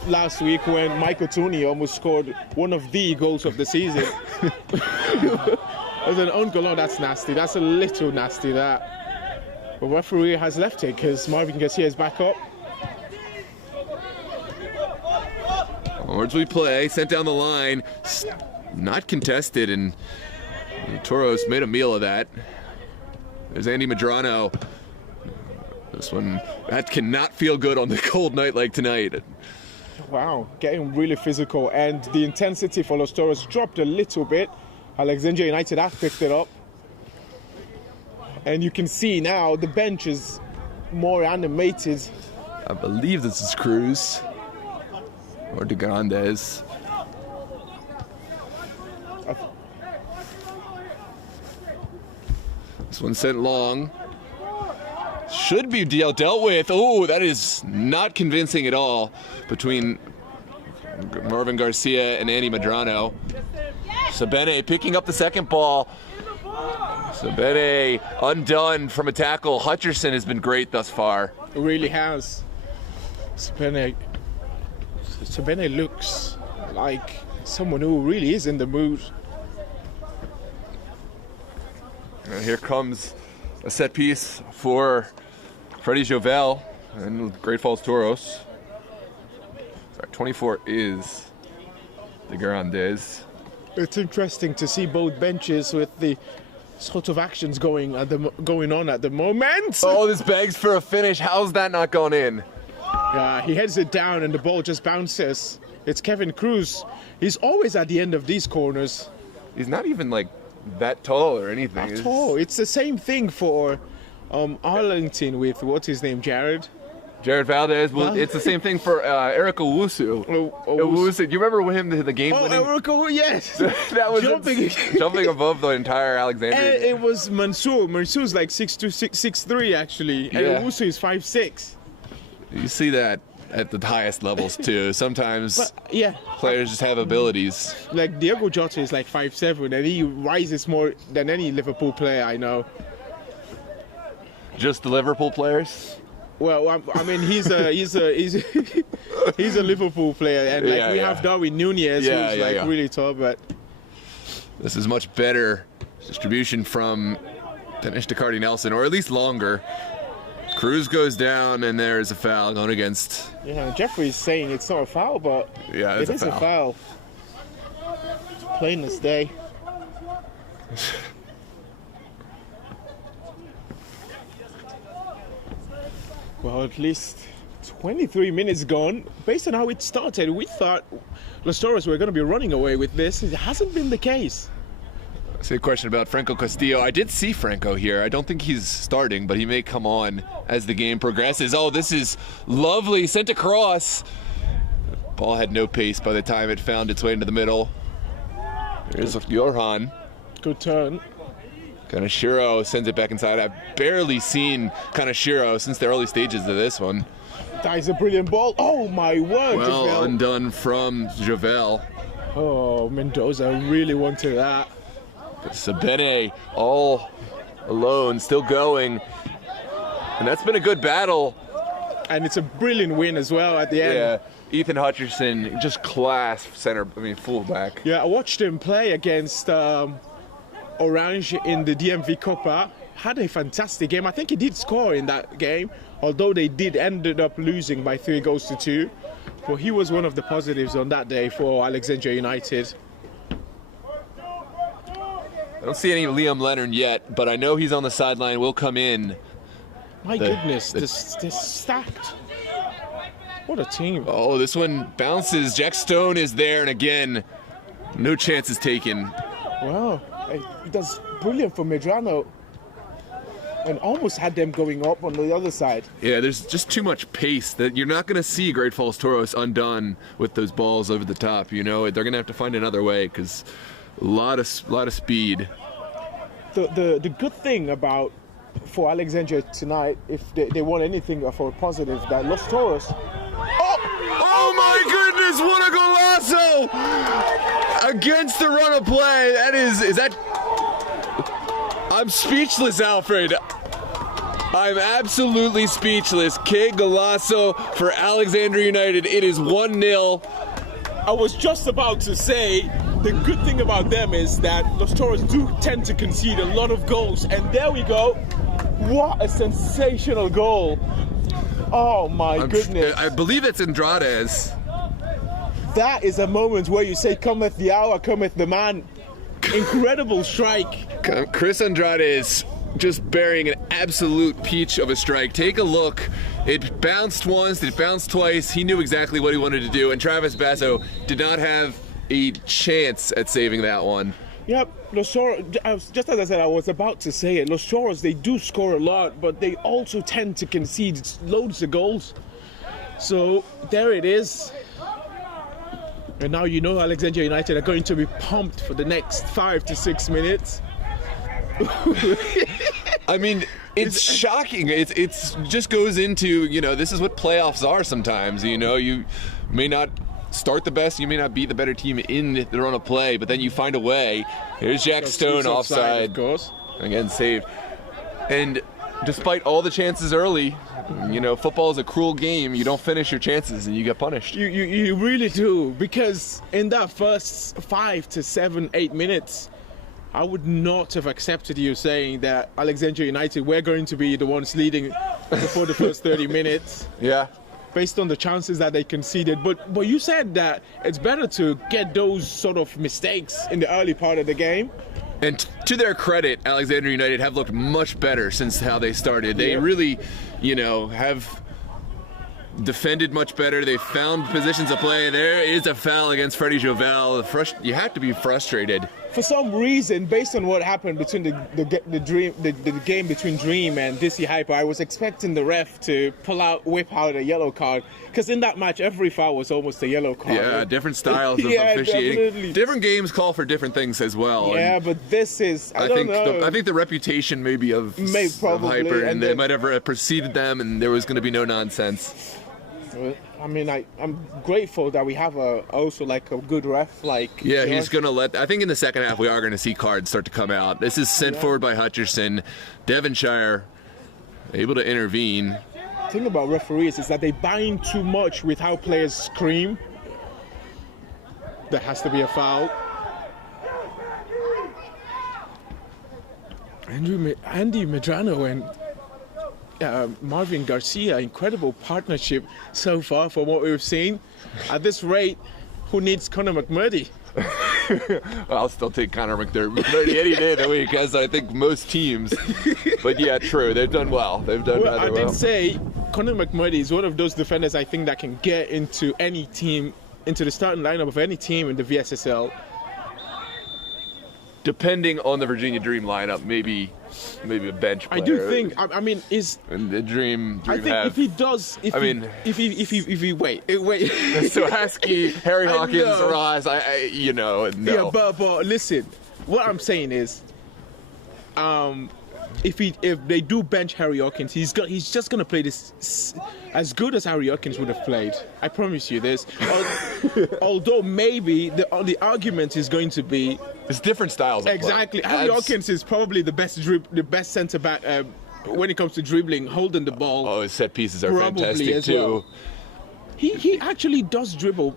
last week when Michael Tooney almost scored one of the goals of the season. As an own goal, that's nasty. That's a little nasty, that. But referee has left it because Marvin Garcia is back up. Onwards we play, sent down the line, not contested, and Toros made a meal of that. There's Andy Medrano. This one, that cannot feel good on the cold night like tonight. Wow, getting really physical, and the intensity for Los Toros dropped a little bit. Alexandria United have picked it up. And you can see now the bench is more animated. I believe this is Cruz or De Grandes. This one sent long. Should be dealt with. Oh, that is not convincing at all between Marvin Garcia and Andy Medrano. Sabene picking up the second ball. Sabene undone from a tackle. Hutcherson has been great thus far. It really has. Sabene looks like someone who really is in the mood. And here comes a set piece for Freddie Jovel and Great Falls Toros. Sorry, 24 is De Grandes. It's interesting to see both benches with the sort of actions going on at the moment. Oh, this begs for a finish. How's that not gone in? Yeah, he heads it down and the ball just bounces. It's Kevin Cruz. He's always at the end of these corners. He's not even like that tall or anything. At all. It's the same thing for Arlington with what's his name, Jared Valdez. Well, it's the same thing for Eric Owusu. Owusu. Do you remember him the game winning? Oh, Eric Owusu, yes. That was jumping above the entire Alexandria. And it was Mansour. Mansour's like 6'2", 6'3", actually. And Owusu is 5'6". You see that at the highest levels too. Sometimes players just have abilities. Like Diego Jota is like 5'7", and he rises more than any Liverpool player I know. Just the Liverpool players? Well, I mean, he's a Liverpool player, and we have Darwin Nunez, who's really tall. But this is much better distribution from Dennis DeCardi Nelson, or at least longer. Cruz goes down, and there is a foul going against. Yeah, Jeffrey's saying it's not a foul, but it is a foul. Plain as day. Well, at least 23 minutes gone. Based on how it started, we thought Los Toros were going to be running away with this. It hasn't been the case. I see a question about Franco Castillo. I did see Franco here. I don't think he's starting, but he may come on as the game progresses. Oh, this is lovely. Sent across. Ball had no pace by the time it found its way into the middle. Here's Johan. Good turn. Kaneshiro sends it back inside. I've barely seen Kaneshiro since the early stages of this one. That is a brilliant ball. Oh my word, well Javel. Undone from Javel. Oh, Mendoza really wanted that. But Sabene all alone, still going. And that's been a good battle. And it's a brilliant win as well at the end. Yeah, Ethan Hutcherson, just class fullback. Yeah, I watched him play against Orange in the DMV Copa. Had a fantastic game. I think he did score in that game, although they ended up losing by 3-2. But he was one of the positives on that day for Alexandria United. I don't see any Liam Leonard yet, but I know he's on the sideline. Will come in. My goodness, they're stacked. What a team. Oh, this one bounces. Jack Stone is there, and again, no chances taken. Wow. That's brilliant for Medrano, and almost had them going up on the other side. Yeah, there's just too much pace that you're not going to see Great Falls Toros undone with those balls over the top. You know, they're going to have to find another way because a lot of speed. The good thing for Alexandria tonight, if they want anything for a positive, that Los Toros. Oh my goodness! What a golazo! Against the run of play. Is that? I'm speechless, Alfred. I'm absolutely speechless. Que golazo for Alexandria United. It is 1-0. I was just about to say, the good thing about them is that Los Toros do tend to concede a lot of goals. And there we go. What a sensational goal. Oh my goodness. I believe it's Andrades. that is a moment where you say, cometh the hour, cometh the man. Incredible strike. Chris Andrade is just bearing an absolute peach of a strike. Take a look. It bounced once, it bounced twice. He knew exactly what he wanted to do, and Travis Basso did not have a chance at saving that one. Yep, Los Toros, just as I said, I was about to say it, Los Toros, they do score a lot, but they also tend to concede loads of goals. So there it is. And now you know Alexandria United are going to be pumped for the next 5 to 6 minutes. I mean, it's shocking. It's just goes into, this is what playoffs are sometimes. You may not start the best, you may not be the better team in the run of play, but then you find a way. Here's Jack Stone offside. Of course. Again, saved. And despite all the chances early, football is a cruel game. You don't finish your chances and you get punished. You really do, because in that first 5 to 7, 8 minutes, I would not have accepted you saying that Alexandria United were going to be the ones leading before the first 30 minutes. Yeah. Based on the chances that they conceded. But you said that it's better to get those sort of mistakes in the early part of the game. And to their credit, Alexandria United have looked much better since how they started. They really, have defended much better. They found positions of play. There is a foul against Freddie Jovel. You have to be frustrated. For some reason, based on what happened between the game between Dream and DC Hyper, I was expecting the ref to whip out a yellow card. Because in that match, every foul was almost a yellow card. Yeah, different styles of officiating. Definitely. Different games call for different things as well. Yeah, but this is, I don't know. I think the reputation maybe of Hyper, and they might have preceded them, and there was going to be no nonsense. I mean, I'm grateful that we have also a good ref. Yeah, he's going to I think in the second half we are going to see cards start to come out. This is sent forward by Hutcherson. Devonshire able to intervene. The thing about referees is that they bind too much with how players scream. There has to be a foul. Andy Medrano and Marvin Garcia, incredible partnership so far from what we've seen. At this rate, who needs Conor McMurdy? Well, I'll still take Conor McMurdy any day of the week, as I think most teams. But yeah, true, they've done well. They've done rather well. I did say Conor McMurdy is one of those defenders I think that can get into any team, into the starting lineup of any team in the VSSL. Depending on the Virginia Dream lineup, maybe a bench player. I do think. I mean, and the Dream. I think have, if he does, if he wait. So Heskey, Harry Hawkins, Ross, no. Yeah, but listen, what I'm saying is, if they do bench Harry Hawkins, he's just gonna play this as good as Harry Hawkins would have played. I promise you this. Although maybe the argument is going to be it's different styles. Exactly. Harry Hawkins is probably the best centre back when it comes to dribbling, holding the ball. Oh, his set pieces are fantastic too. Well. He actually does dribble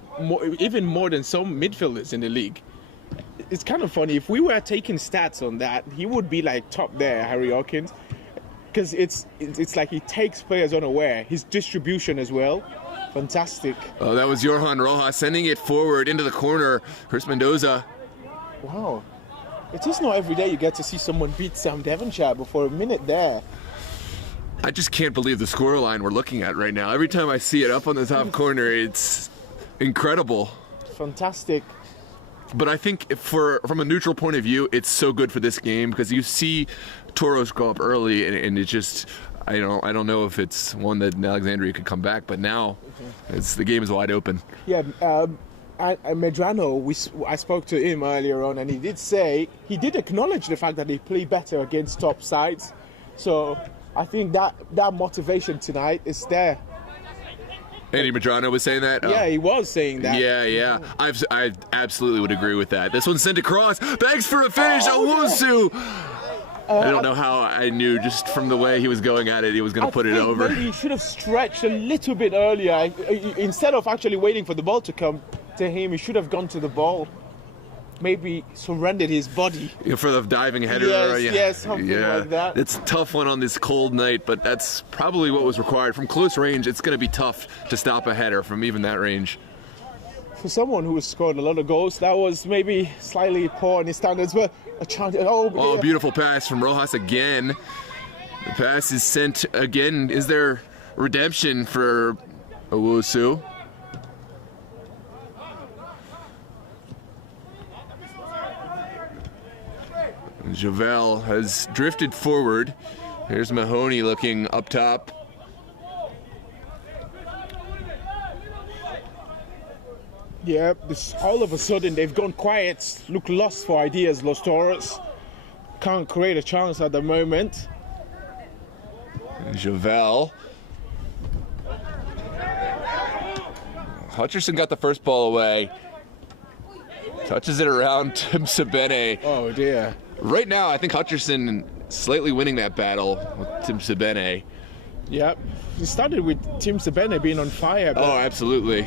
even more than some midfielders in the league. It's kind of funny. If we were taking stats on that, he would be top there, Harry Hawkins, because it's like he takes players unaware. His distribution as well, fantastic. Oh, that was Johan Rojas sending it forward into the corner. Chris Mendoza. Wow, it is not every day you get to see someone beat Sam Devonshire before a minute there. I just can't believe the scoreline we're looking at right now. Every time I see it up on the top corner, it's incredible. Fantastic. But I think from a neutral point of view, it's so good for this game because you see Toros go up early, and it just I don't know if it's one that Alexandria could come back, but now the game is wide open. Yeah, Medrano, I spoke to him earlier on, and he did acknowledge the fact that they play better against top sides. So I think that motivation tonight is there. Andy Medrano was saying that? Yeah, he was saying that. Yeah. I absolutely would agree with that. This one's sent across. Thanks for a finish, Owusu. I don't know how I knew just from the way he was going at it, he was going to put it over. Maybe he should have stretched a little bit earlier. Instead of actually waiting for the ball to come to him, he should have gone to the ball. Maybe surrendered his body. For the diving header. Yes, something like that. It's a tough one on this cold night, but that's probably what was required. From close range, it's going to be tough to stop a header from even that range. for someone who has scored a lot of goals, that was maybe slightly poor in his standards, but a chance. Oh, beautiful pass from Rojas again. The pass is sent again. Is there redemption for Owusu? Javel has drifted forward. Here's Mahoney looking up top. Yeah, all of a sudden they've gone quiet, look lost for ideas, Los Toros. Can't create a chance at the moment. Javel. Hutcherson got the first ball away. Touches it around Tim Sabene. Oh dear. Right now, I think Hutcherson slightly winning that battle with Tim Sabene. Yep. It started with Tim Sabene being on fire. But oh, absolutely.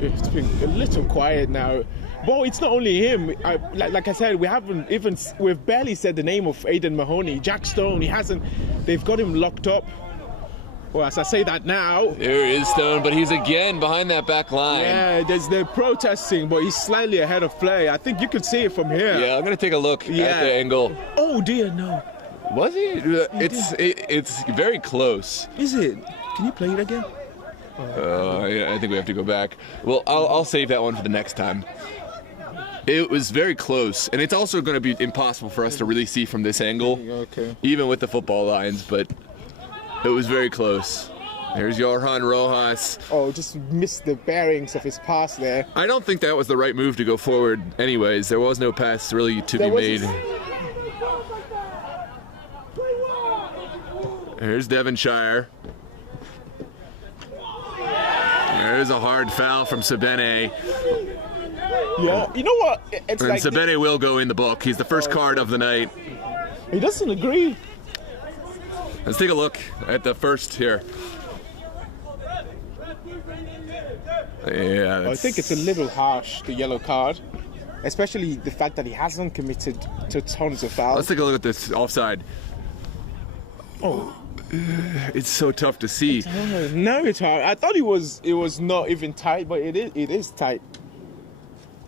It's been a little quiet now. But it's not only him. Like I said, we've barely said the name of Aiden Mahoney. Jack Stone, they've got him locked up. Well, as I say that now. There is Stone, but he's again behind that back line. Yeah, they're protesting, but he's slightly ahead of play. I think you can see it from here. Yeah, I'm going to take a look at the angle. Oh, dear, no. Was he? It's very close. Is it? Can you play it again? I think we have to go back. Well, I'll save that one for the next time. It was very close, and it's also going to be impossible for us to really see from this angle, even with the football lines, but it was very close. There's Johan Rojas. Oh, just missed the bearings of his pass there. I don't think that was the right move to go forward anyways. There was no pass really to be made. Here's Devonshire. There's a hard foul from Sabene. Yeah, you know what? And like Sabene will go in the book. He's the first card of the night. He doesn't agree. Let's take a look at the first here. Yeah, I think it's a little harsh, the yellow card. Especially the fact that he hasn't committed to tons of fouls. Let's take a look at this offside. Oh. It's so tough to see. No, it's hard. I thought it was not even tight, but it is tight.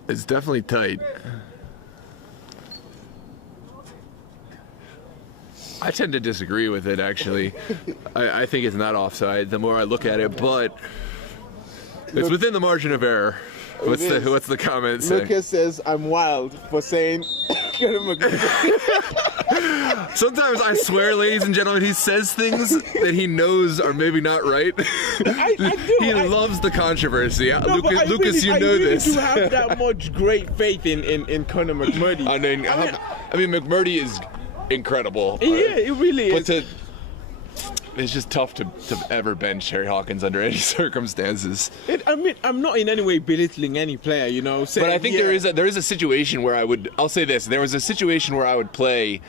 It's definitely tight. I tend to disagree with it, actually. I think it's not offside the more I look at it, but it's within the margin of error. What's the comment say? Lucas says I'm wild for saying Sometimes I swear, ladies and gentlemen, he says things that he knows are maybe not right. He loves the controversy. No, Lucas, you know this. I really do have that much great faith in Conor McMurdy. I mean, McMurdy is incredible. Yeah, it really is. But it's just tough to ever bench Harry Hawkins under any circumstances. I'm not in any way belittling any player, you know. But I think there is a situation where I'll say this. There was a situation where I would play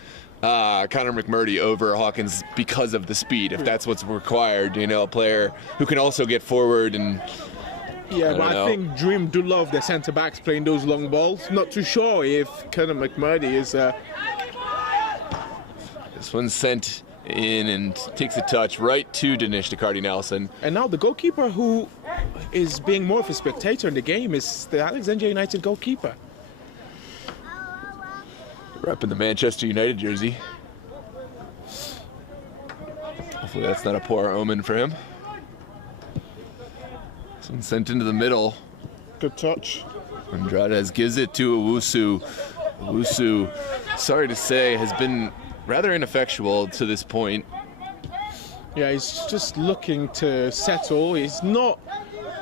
Conor McMurdy over Hawkins because of the speed, if that's what's required. You know, a player who can also get forward and. Yeah, I think Dream do love their centre backs playing those long balls. Not too sure if Conor McMurdy is. This one's sent in and takes a touch right to Dinesh Nelson. And now the goalkeeper who is being more of a spectator in the game is the Alexandria United goalkeeper. Repping the Manchester United jersey. Hopefully that's not a poor omen for him. This one's sent into the middle. Good touch. Andrade gives it to Owusu. Owusu, sorry to say, has been rather ineffectual to this point. Yeah, he's just looking to settle. He's not.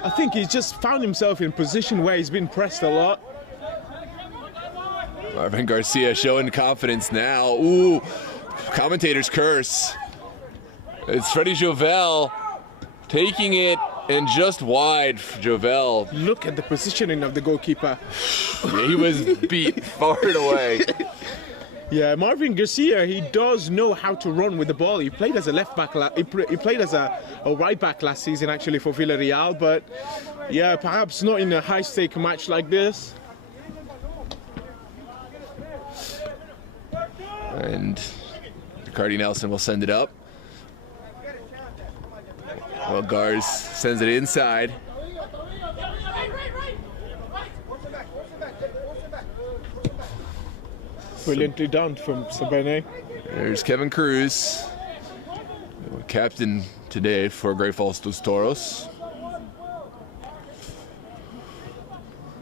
I think he's just found himself in a position where he's been pressed a lot. Marvin Garcia showing confidence now. Ooh, commentator's curse. It's Freddie Jovel taking it and just wide for Jovel. Look at the positioning of the goalkeeper. Yeah, he was beat far and away. Yeah, Marvin Garcia, he does know how to run with the ball. He played as a left back. He played as a right back last season, actually, for Villarreal. But yeah, perhaps not in a high-stake match like this. And Ricardi Nelson will send it up. Well, Gars sends it inside. Brilliantly done from Sabene. There's Kevin Cruz, captain today for Great Falls dos Toros.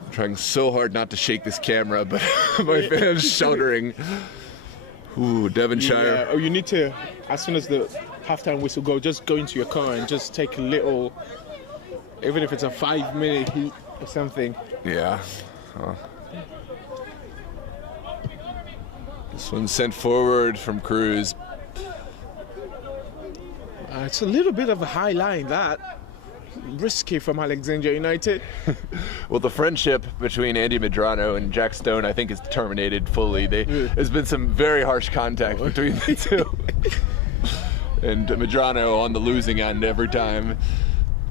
I'm trying so hard not to shake this camera, but my fans shuddering. Ooh, Devonshire. Yeah. Oh, you need to, as soon as the halftime whistle goes, just go into your car and just take a little, even if it's a 5-minute heat or something. Yeah. This one's sent forward from Cruz. It's a little bit of a high line, that. Risky from Alexandria United. Well, the friendship between Andy Medrano and Jack Stone, I think, is terminated fully. There's been some very harsh contact between the two. And Medrano on the losing end every time,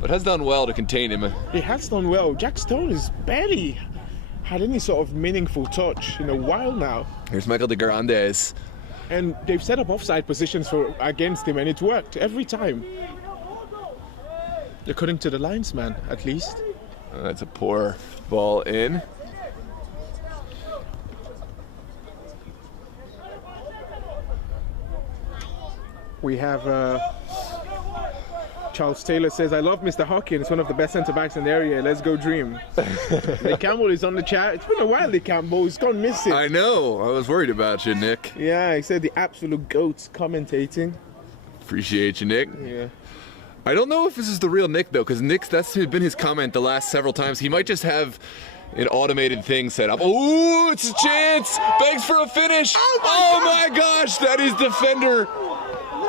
but has done well to contain him. He has done well. Jack Stone has barely had any sort of meaningful touch in a while now. Here's Michael de Grandes. And they've set up offside positions against him, and it's worked every time. According to the linesman, at least. That's a poor ball in. We have Charles Taylor says, I love Mr. Hawkins, it's one of the best centre-backs in the area. Let's go dream. Nick Campbell is on the chat. It's been a while, Nick Campbell. He's gone missing. I know. I was worried about you, Nick. Yeah, he said the absolute goats commentating. Appreciate you, Nick. Yeah. I don't know if this is the real Nick, though, because Nick's, that's been his comment the last several times. He might just have an automated thing set up. Ooh, it's a chance! Begs for a finish! Oh my gosh, that is defender.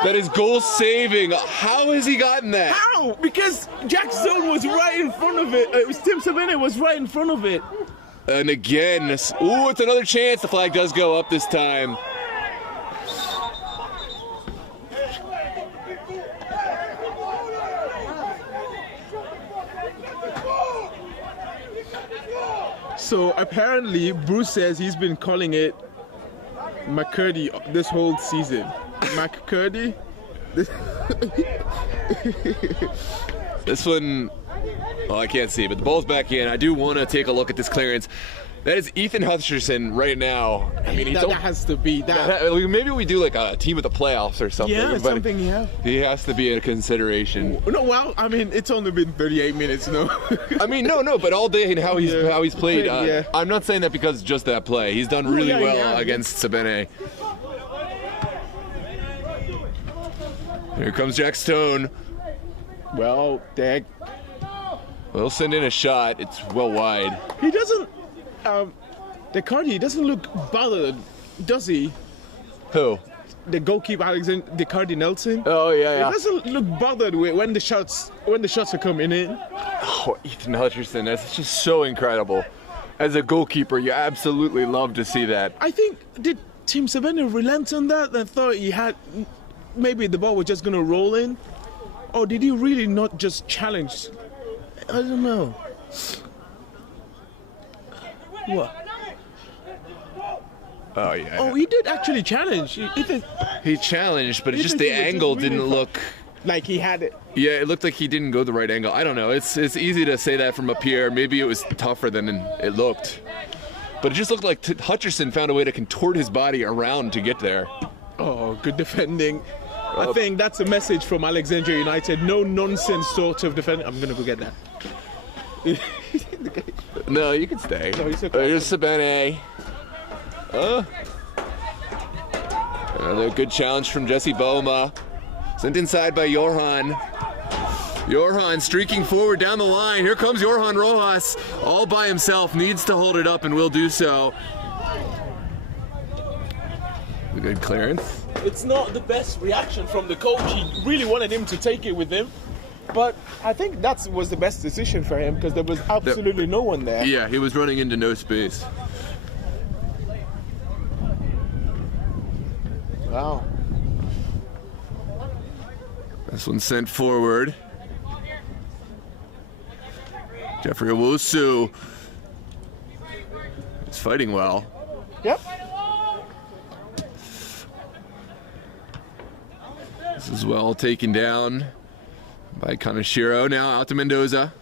That is goal saving. How has he gotten that? How? Because Jack Stone was right in front of it. It was Tim Savannah was right in front of it. And again, ooh, it's another chance. The flag does go up this time. So apparently, Bruce says he's been calling it McCurdy this whole season. McCurdy? This one, well, I can't see, but the ball's back in. I do want to take a look at this clearance. That is Ethan Hutcherson right now. I mean, that has to be that. Maybe we do like a team of the playoffs or something. Yeah, but something. Yeah. He has to be in consideration. No, well, I mean, it's only been 38 minutes, no. I mean, no, but all day and how he's played. Yeah. I'm not saying that because just that play. He's done really well against Sabene. Here comes Jack Stone. Well, Dag. We'll send in a shot. It's well wide. He doesn't. Decardi doesn't look bothered, does he? Who? The goalkeeper, Alexander Decardi Nelson. Oh yeah. He doesn't look bothered when the shots are coming in. Oh, Ethan Hutcherson, that's just so incredible. As a goalkeeper, you absolutely love to see that. I think, did Team Savannah relent on that and thought he had, maybe the ball was just going to roll in? Or did he really not just challenge? I don't know. What? Oh yeah. Oh, he did actually challenge. He challenged, but it's just the angle didn't look like he had it. Yeah, it looked like he didn't go the right angle. I don't know. It's easy to say that from up here. Maybe it was tougher than it looked. But it just looked like Hutcherson found a way to contort his body around to get there. Oh, good defending. I think that's a message from Alexandria United. No nonsense sort of defending. I'm gonna go get that. No, you can stay. No, he's okay. Here's Sabene. Another good challenge from Jesse Boma. Sent inside by Johan. Johan streaking forward down the line. Here comes Johan Rojas. All by himself. Needs to hold it up and will do so. A good clearance. It's not the best reaction from the coach. He really wanted him to take it with him. But I think that was the best decision for him because there was absolutely no one there. Yeah, he was running into no space. Wow. This one's sent forward. Jeffrey Owusu is fighting well. Yep. This is well taken down by Kaneshiro. Now out to Mendoza.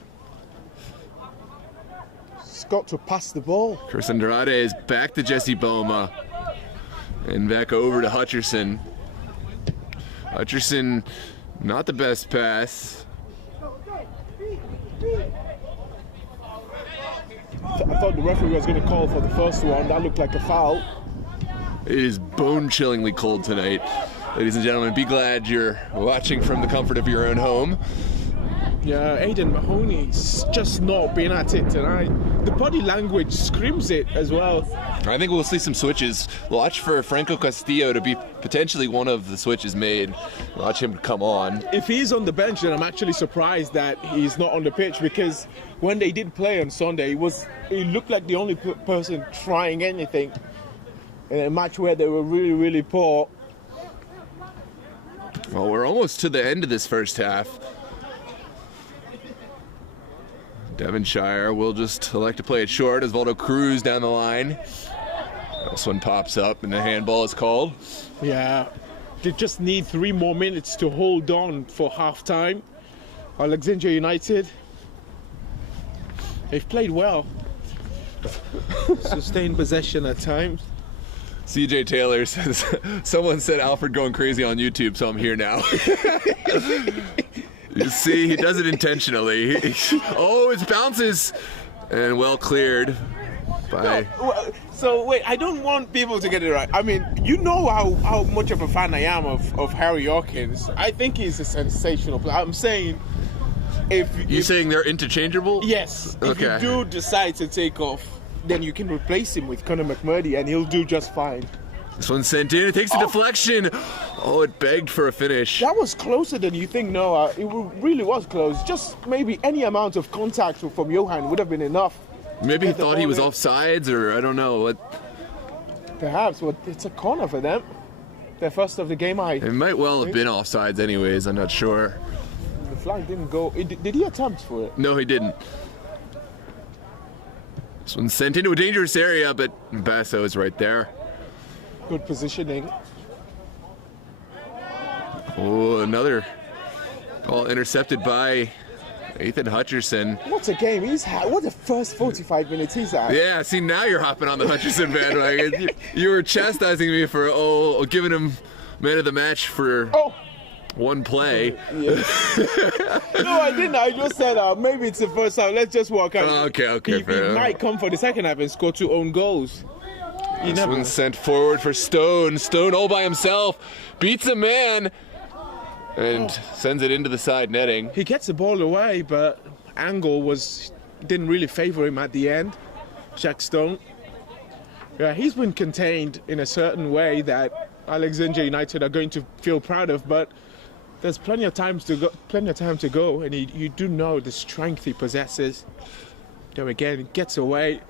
He's got to pass the ball. Chris Andrade is back to Jesse Boma. And back over to Hutcherson. Hutcherson, not the best pass. I thought the referee was going to call for the first one. That looked like a foul. It is bone-chillingly cold tonight. Ladies and gentlemen, be glad you're watching from the comfort of your own home. Yeah, Aiden Mahoney's just not been at it tonight. The body language screams it as well. I think we'll see some switches. Watch for Franco Castillo to be potentially one of the switches made. Watch him come on. If he's on the bench, then I'm actually surprised that he's not on the pitch, because when they did play on Sunday, he looked like the only person trying anything in a match where they were really, really poor. Well, we're almost to the end of this first half. Devonshire will just elect to play it short. Osvaldo Cruz down the line. This one pops up and the handball is called. Yeah, they just need 3 more minutes to hold on for half-time. Alexandria United, they've played well. Sustained possession at times. CJ Taylor says, someone said Alfred going crazy on YouTube, so I'm here now. You see, he does it intentionally. Oh, it bounces and well cleared by... So wait, I don't want people to get it right. I mean, you know how much of a fan I am of Harry Hawkins. I think he's a sensational player. I'm saying if... You're saying they're interchangeable? Yes. Okay. If you do decide to take off, then you can replace him with Conor McMurdy and he'll do just fine. This one's sent in. It takes a deflection. Oh, it begged for a finish. That was closer than you think, Noah. It really was close. Just maybe any amount of contact from Johan would have been enough. Maybe he thought he was offsides, or I don't know what. Perhaps, but it's a corner for them. Their first of the game, It might well have been offsides anyways, I'm not sure. The flag didn't go. Did he attempt for it? No, he didn't. This one's sent into a dangerous area, but Basso is right there. Good positioning. Oh, another ball intercepted by Ethan Hutcherson. What a game he's had. What the first 45 minutes he's had. Yeah, see, now you're hopping on the Hutcherson bandwagon. You were chastising me for, giving him man of the match for one play. Yeah. No, I didn't. I just said maybe it's the first time. Let's just walk out. Okay. He might come for the second half and score 2 own goals. This one's sent forward for Stone. Stone all by himself. Beats a man. And sends it into the side netting. He gets the ball away, but angle didn't really favor him at the end. Jack Stone. Yeah, he's been contained in a certain way that Alexandria United are going to feel proud of, but there's plenty of time to go, and you do know the strength he possesses. There again, he gets away.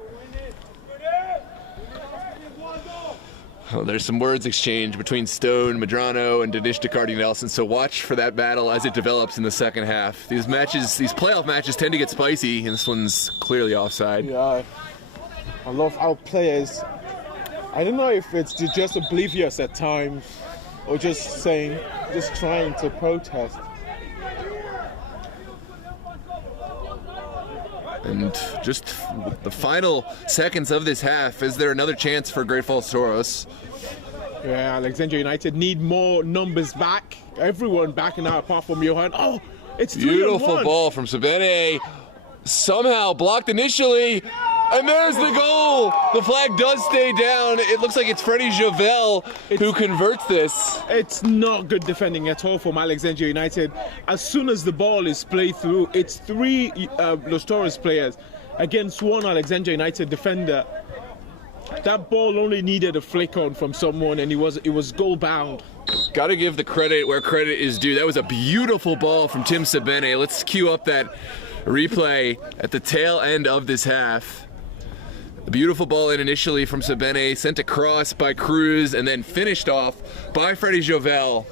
Oh, there's some words exchanged between Stone, Medrano, and Dinesh DeCardi-Nelson, so watch for that battle as it develops in the second half. These playoff matches tend to get spicy, and this one's clearly offside. Yeah, I love how players, I don't know if it's just oblivious at times, or just trying to protest. And just the final seconds of this half, is there another chance for Great Falls Toros? Yeah, Alexandria United need more numbers back. Everyone backing out apart from Johan. Oh, it's 3-1. Beautiful ball from Sabene. Somehow blocked initially. And there's the goal. The flag does stay down. It looks like it's Freddie Javel who converts this. It's not good defending at all from Alexandria United. As soon as the ball is played through, it's 3 Los Toros players against 1 Alexandria United defender. That ball only needed a flick on from someone, and it was goal bound. Got to give the credit where credit is due. That was a beautiful ball from Tim Sabene. Let's cue up that replay at the tail end of this half. A beautiful ball in initially from Sabene, sent across by Cruz, and then finished off by Freddie Javel.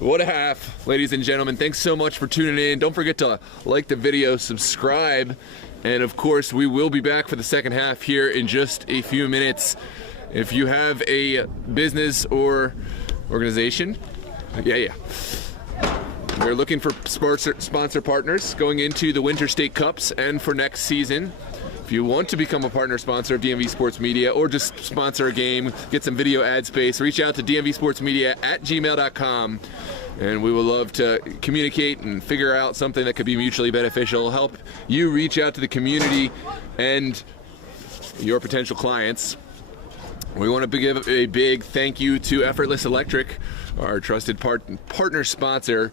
What a half, ladies and gentlemen. Thanks so much for tuning in. Don't forget to like the video, subscribe, and of course, we will be back for the second half here in just a few minutes. If you have a business or organization, we're looking for sponsor partners going into the Winter State Cups and for next season. If you want to become a partner sponsor of DMV Sports Media or just sponsor a game, get some video ad space, reach out to dmvsportsmedia@gmail.com, and we would love to communicate and figure out something that could be mutually beneficial, help you reach out to the community and your potential clients. We want to give a big thank you to Effortless Electric, our trusted partner sponsor,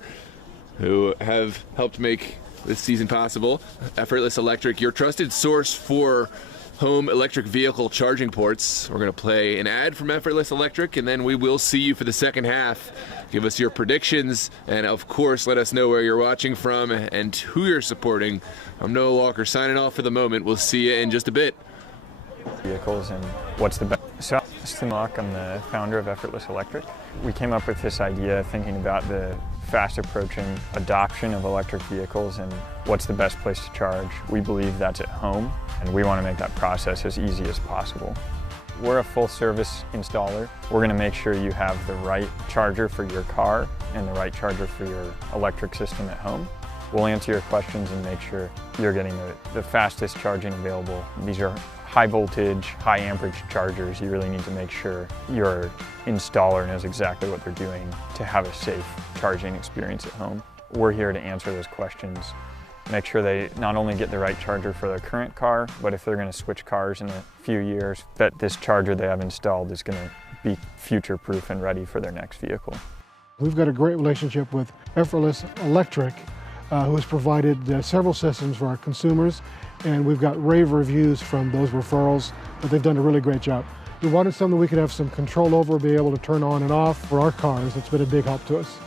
who have helped make this season possible. Effortless Electric, your trusted source for home electric vehicle charging ports. We're going to play an ad from Effortless Electric, and then we will see you for the second half. Give us your predictions, and of course, let us know where you're watching from and who you're supporting. I'm Noah Walker, signing off for the moment. We'll see you in just a bit. Vehicles and what's the best. So, I'm the founder of Effortless Electric. We came up with this idea thinking about the fast approaching adoption of electric vehicles and what's the best place to charge. We believe that's at home, and we want to make that process as easy as possible. We're a full service installer. We're going to make sure you have the right charger for your car and the right charger for your electric system at home. We'll answer your questions and make sure you're getting the fastest charging available. These are high voltage, high amperage chargers. You really need to make sure your installer knows exactly what they're doing to have a safe charging experience at home. We're here to answer those questions. Make sure they not only get the right charger for their current car, but if they're going to switch cars in a few years, that this charger they have installed is going to be future-proof and ready for their next vehicle. We've got a great relationship with Effortless Electric, who has provided several systems for our consumers, and we've got rave reviews from those referrals, but they've done a really great job. We wanted something we could have some control over, be able to turn on and off for our cars. It's been a big help to us.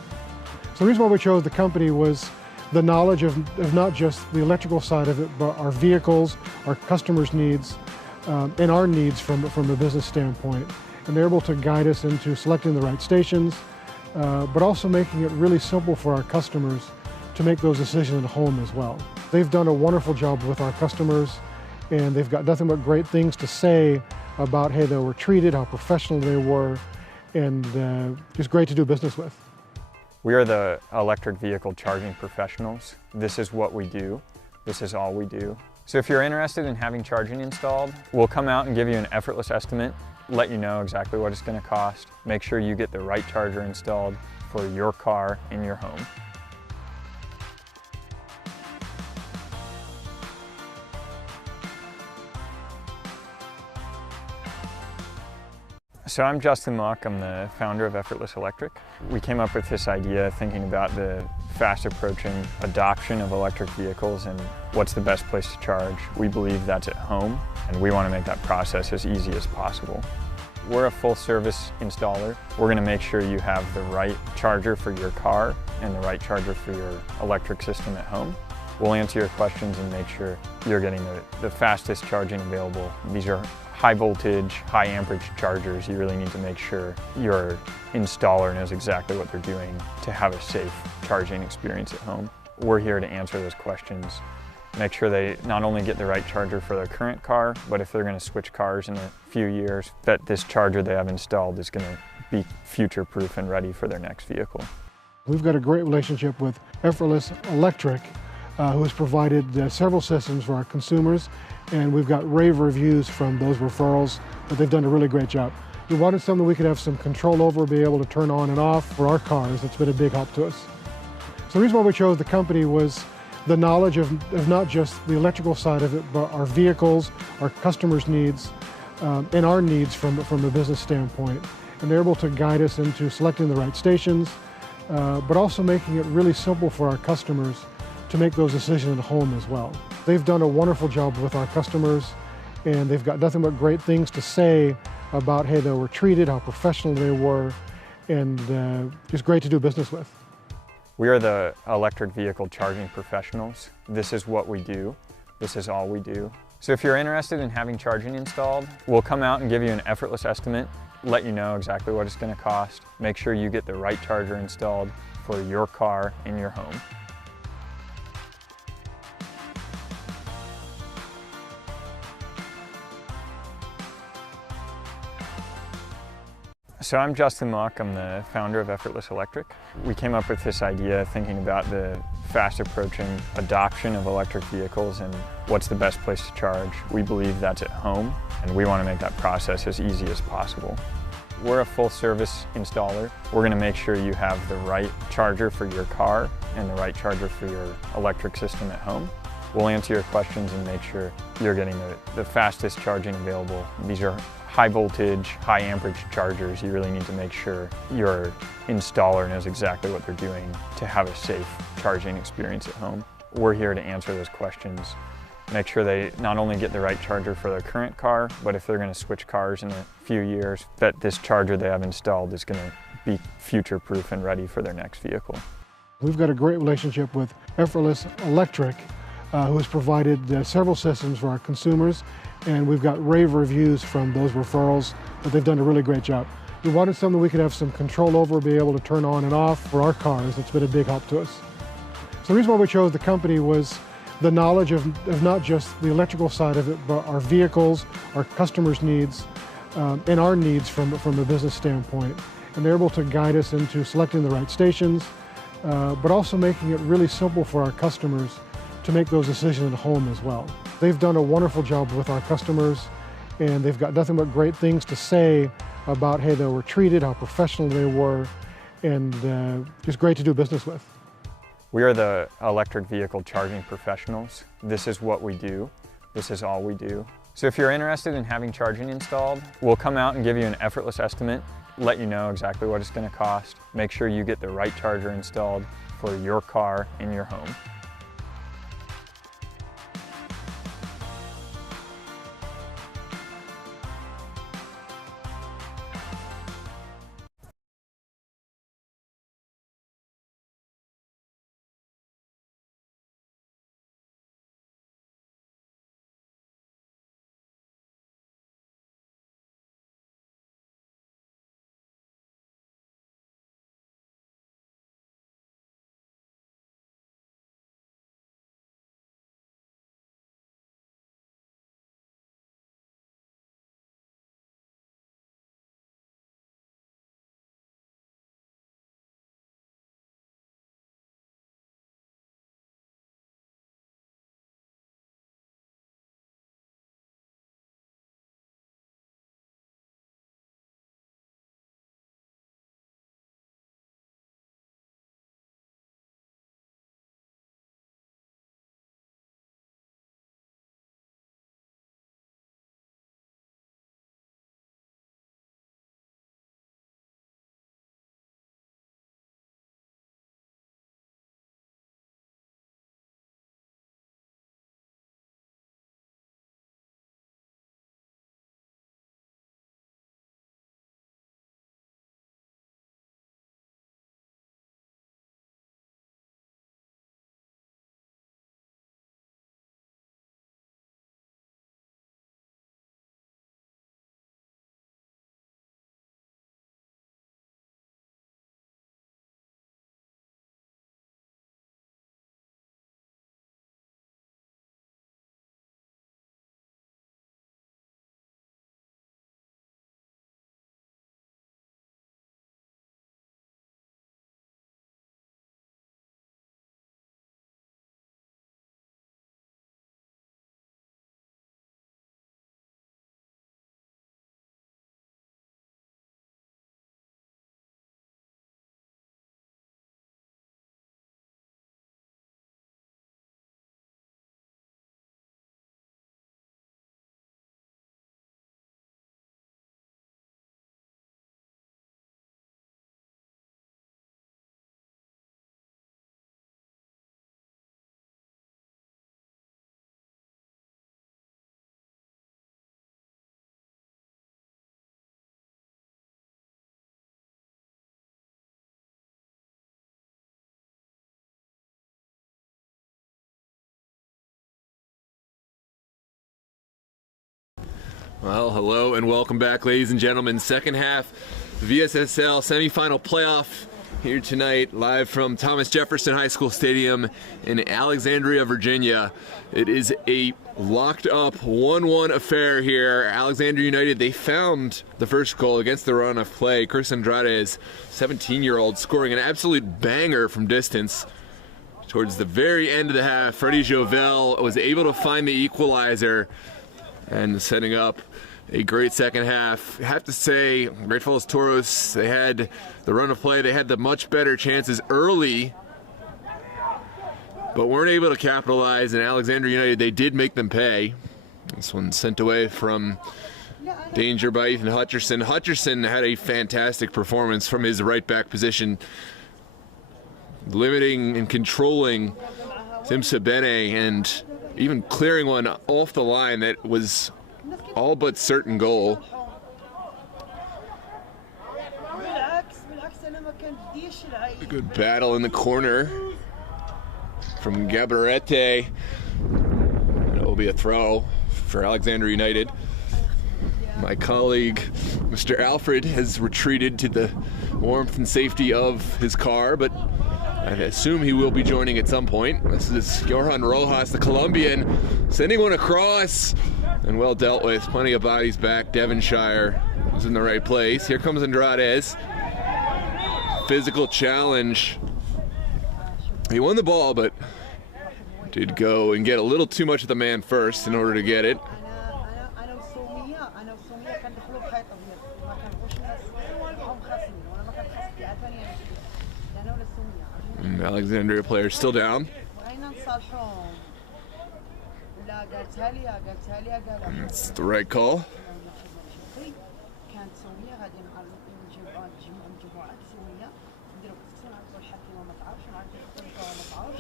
So the reason why we chose the company was the knowledge of not just the electrical side of it, but our vehicles, our customers' needs, and our needs from a business standpoint. And they're able to guide us into selecting the right stations, but also making it really simple for our customers to make those decisions at home as well. They've done a wonderful job with our customers, and they've got nothing but great things to say about how they were treated, how professional they were, and just great to do business with. We are the electric vehicle charging professionals. This is what we do. This is all we do. So if you're interested in having charging installed, we'll come out and give you an effortless estimate, let you know exactly what it's going to cost, make sure you get the right charger installed for your car in your home. So I'm Justin Mock, I'm the founder of Effortless Electric. We came up with this idea thinking about the fast approaching adoption of electric vehicles and what's the best place to charge. We believe that's at home, and we want to make that process as easy as possible. We're a full service installer. We're going to make sure you have the right charger for your car and the right charger for your electric system at home. We'll answer your questions and make sure you're getting the fastest charging available. These are high voltage, high amperage chargers. You really need to make sure your installer knows exactly what they're doing to have a safe charging experience at home. We're here to answer those questions. Make sure they not only get the right charger for their current car, but if they're going to switch cars in a few years, that this charger they have installed is going to be future-proof and ready for their next vehicle. We've got a great relationship with Effortless Electric, who has provided several systems for our consumers, and we've got rave reviews from those referrals, but they've done a really great job. We wanted something we could have some control over, be able to turn on and off for our cars. It's been a big help to us. So the reason why we chose the company was the knowledge of not just the electrical side of it, but our vehicles, our customers' needs, and our needs from a business standpoint. And they're able to guide us into selecting the right stations, but also making it really simple for our customers to make those decisions at home as well. They've done a wonderful job with our customers, and they've got nothing but great things to say about how they were treated, how professional they were, and just great to do business with. We are the electric vehicle charging professionals. This is what we do. This is all we do. So if you're interested in having charging installed, we'll come out and give you an effortless estimate, let you know exactly what it's going to cost, make sure you get the right charger installed for your car in your home. So I'm Justin Mock, I'm the founder of Effortless Electric. We came up with this idea thinking about the fast approaching adoption of electric vehicles and what's the best place to charge. We believe that's at home, and we want to make that process as easy as possible. We're a full service installer. We're going to make sure you have the right charger for your car and the right charger for your electric system at home. We'll answer your questions and make sure you're getting the fastest charging available. These are high voltage, high amperage chargers. You really need to make sure your installer knows exactly what they're doing to have a safe charging experience at home. We're here to answer those questions, make sure they not only get the right charger for their current car, but if they're going to switch cars in a few years, that this charger they have installed is going to be future-proof and ready for their next vehicle. We've got a great relationship with Effortless Electric, who has provided several systems for our consumers, and we've got rave reviews from those referrals that they've done a really great job. We wanted something we could have some control over, be able to turn on and off for our cars. It's been a big help to us. So the reason why we chose the company was the knowledge of not just the electrical side of it, but our vehicles, our customers' needs, and our needs from a business standpoint. And they're able to guide us into selecting the right stations, but also making it really simple for our customers to make those decisions at home as well. They've done a wonderful job with our customers, and they've got nothing but great things to say about how they were treated, how professional they were, and just great to do business with. We are the electric vehicle charging professionals. This is what we do. This is all we do. So if you're interested in having charging installed, we'll come out and give you an effortless estimate, let you know exactly what it's going to cost, make sure you get the right charger installed for your car in your home. Well, hello and welcome back, ladies and gentlemen. Second half VSSL semifinal playoff here tonight, live from Thomas Jefferson High School Stadium in Alexandria, Virginia. It is a locked up 1-1 affair here. Alexandria United, they found the first goal against the run of play. Chris Andrade, 17-year-old, scoring an absolute banger from distance. Towards the very end of the half, Freddie Jovel was able to find the equalizer and setting up a great second half. I have to say, Great Falls Toros, they had the run of play, they had the much better chances early, but weren't able to capitalize, and Alexandria United, they did make them pay. This one sent away from danger by Ethan Hutcherson. Hutcherson had a fantastic performance from his right back position, limiting and controlling Tim Sabene and even clearing one off the line that was all but certain goal. A good battle in the corner from Gabarete. It will be a throw for Alexandria United. My colleague, Mr. Alfred, has retreated to the warmth and safety of his car, but I assume he will be joining at some point. This is Johan Rojas, the Colombian, sending one across, and well dealt with. Plenty of bodies back. Devonshire was in the right place. Here comes Andrades. Physical challenge. He won the ball, but did go and get a little too much of the man first in order to get it. And Alexandria player still down. That's the right call.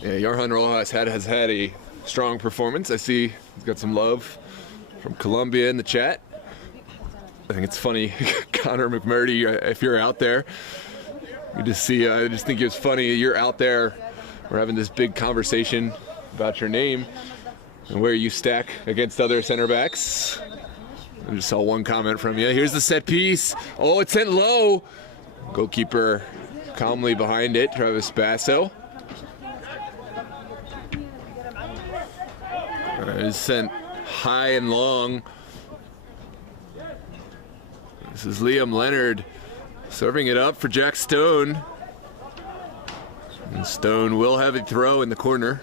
Yeah, Johan Rojas has had a strong performance. I see he's got some love from Colombia in the chat. I think it's funny, Connor McMurdy, if you're out there, good to see you. I just think it was funny. You're out there. We're having this big conversation about your name and where you stack against other center backs. I just saw one comment from you. Here's the set piece. Oh, it's sent low. Goalkeeper calmly behind it, Travis Basso. It's sent high and long. This is Liam Leonard serving it up for Jack Stone. And Stone will have a throw in the corner.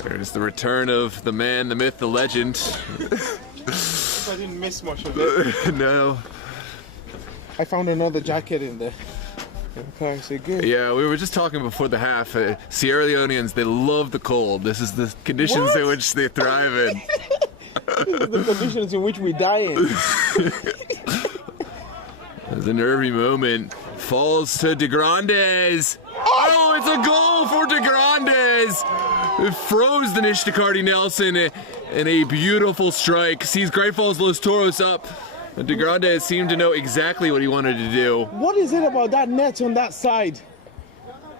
There's the return of the man, the myth, the legend. I didn't miss much of it. No. I found another jacket in there. Okay, so good. Yeah, we were just talking before the half. Sierra Leoneans, they love the cold. This is the conditions in which they thrive in. This is the conditions in which we die in. There's a nervy moment. Falls to De Grandes. Oh, it's a goal for De Grandes. It froze the Nishtakardi Nelson in a beautiful strike. Sees Great Falls Los Toros up. And De Grandes seemed to know exactly what he wanted to do. What is it about that net on that side?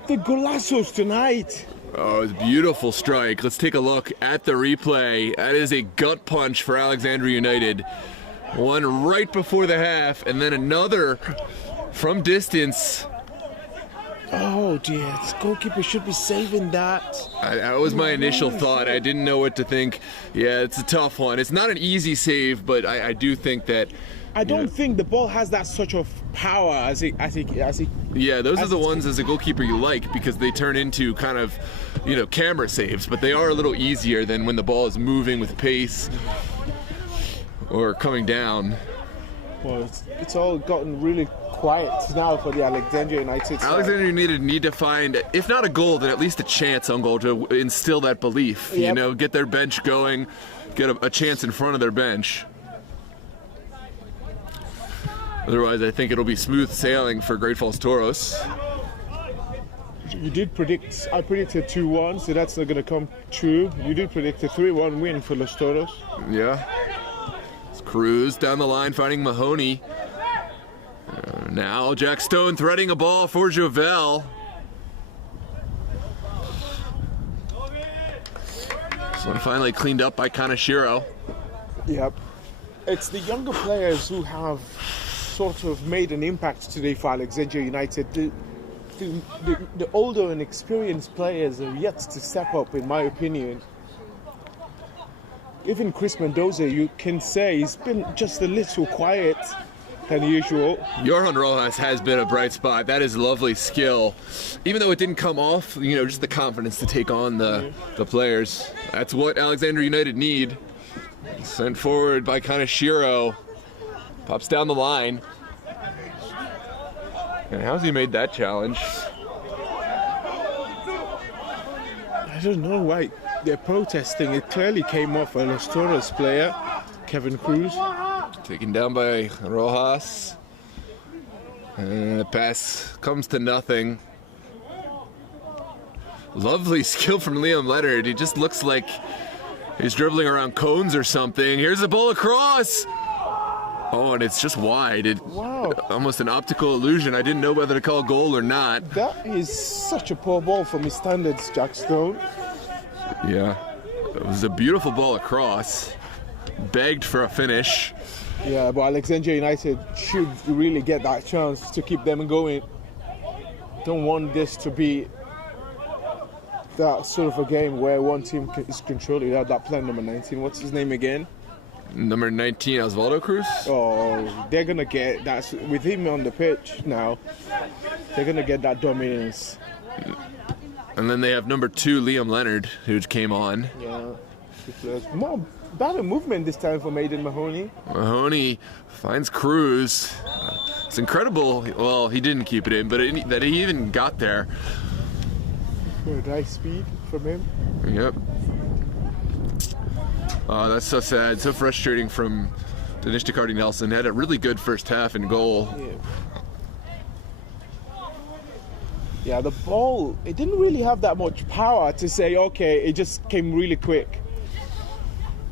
The golazos tonight. Oh, it's a beautiful strike. Let's take a look at the replay. That is a gut punch for Alexandria United. One right before the half, and then another from distance. Oh dear, this goalkeeper should be saving that. That was my initial thought. I didn't know what to think. Yeah, it's a tough one. It's not an easy save, but I do think that... I don't think the ball has that sort of power as it Yeah, those are the ones as a goalkeeper you like because they turn into kind of, camera saves, but they are a little easier than when the ball is moving with pace or coming down. Well, it's all gotten really quiet now for the Alexandria United side. Alexandria United need to find, if not a goal, then at least a chance on goal to instill that belief. Yep. Get their bench going, get a chance in front of their bench. Otherwise, I think it'll be smooth sailing for Great Falls Toros. You did predict, I predicted 2-1, so that's not going to come true. You did predict a 3-1 win for Los Toros. Yeah. It's Cruz down the line finding Mahoney. Now Jack Stone threading a ball for Jovel. This one finally cleaned up by Kanashiro. Yep. It's the younger players who have sort of made an impact today for Alexandria United. The older and experienced players are yet to step up, in my opinion. even Chris Mendoza, you can say he's been just a little quiet than usual. Johan Rojas has been a bright spot. That is lovely skill. Even though it didn't come off, just the confidence to take on the players. That's what Alexandria United need. Sent forward by Kaneshiro. Pops down the line. And how's he made that challenge? I don't know why they're protesting. It clearly came off a Los Toros player, Kevin Cruz. Taken down by Rojas. And the pass comes to nothing. Lovely skill from Liam Leonard. He just looks like he's dribbling around cones or something. Here's the ball across. Oh, and it's just wide. Wow. Almost an optical illusion. I didn't know whether to call goal or not. That is such a poor ball from his standards, Jack Stone. Yeah. It was a beautiful ball across. Begged for a finish. Yeah, but Alexandria United should really get that chance to keep them going. Don't want this to be that sort of a game where one team is controlling that player number 19. What's his name again? Number 19, Osvaldo Cruz. Oh, they're going to get that. With him on the pitch now, they're going to get that dominance. And then they have number 2, Liam Leonard, who came on. Yeah. More better movement this time for Aidan Mahoney. Mahoney finds Cruz. It's incredible. Well, he didn't keep it in, but that he even got there. Nice speed from him. Yep. Oh, that's so sad, so frustrating from Dinesh Tikardi Nelson. Had a really good first half in goal. Yeah, the ball, it didn't really have that much power to say, okay, it just came really quick.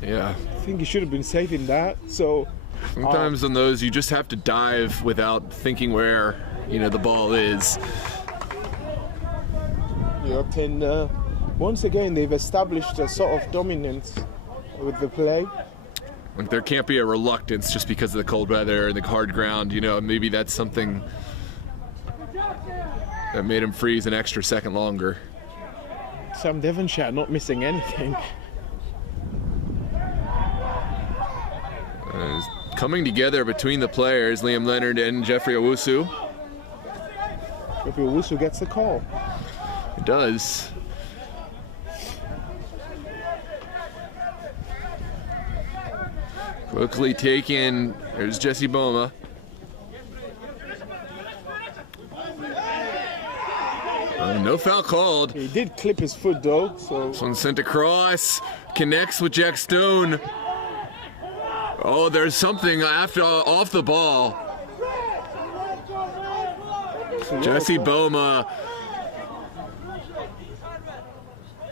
Yeah. I think he should have been saving that. So sometimes on those, you just have to dive without thinking where, the ball is. Yep, and once again, they've established a sort of dominance with the play. Like there can't be a reluctance just because of the cold weather and the hard ground. Maybe that's something that made him freeze an extra second longer. Sam Devonshire not missing anything. Coming together between the players, Liam Leonard and Jeffrey Owusu. Jeffrey Owusu gets the call. It does. Quickly taken. There's Jesse Boma. No foul called. He did clip his foot though. So this one sent across. Connects with Jack Stone. Oh, there's something off the ball. Jesse Boma.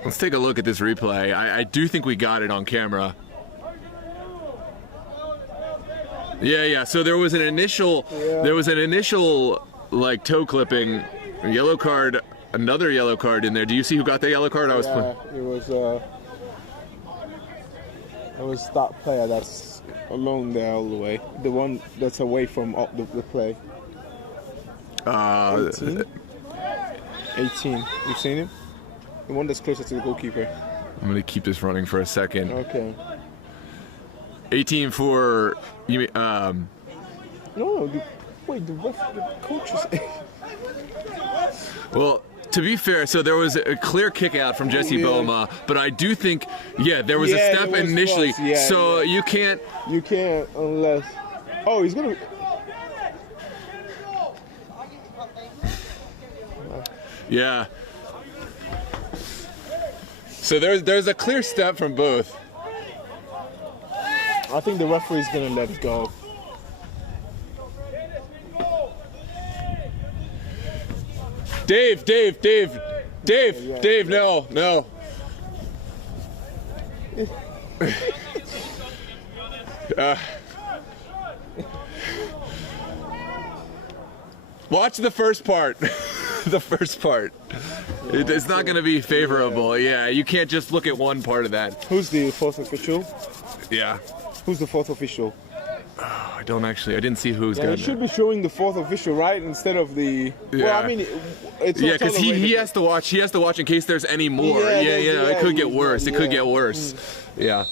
Let's take a look at this replay. I do think we got it on camera. Yeah. So there was an initial, like toe clipping, a yellow card, another yellow card in there. Do you see who got the yellow card? It was that player that's alone there all the way. The one that's away from the play. 18. You've seen him? The one that's closer to the goalkeeper. I'm going to keep this running for a second. Okay. 18 for... You mean, No, the coach is... Well, to be fair, so there was a clear kick out from Jesse Boma, but I do think, there was a step initially. You can't... You can't unless... Oh, he's going to... Yeah. So there's a clear step from both. I think the referee's going to let it go. Dave, no. Watch the first part. The first part. It's not going to be favorable. Yeah, you can't just look at one part of that. Who's the fourth official? Yeah. Who's the fourth official? I didn't see who's got it. It should be showing the fourth official, right, instead of the... Yeah. Well, I mean, it's yeah, because he has to watch. He has to watch in case there's any more. It could get worse. It could get worse. Yeah.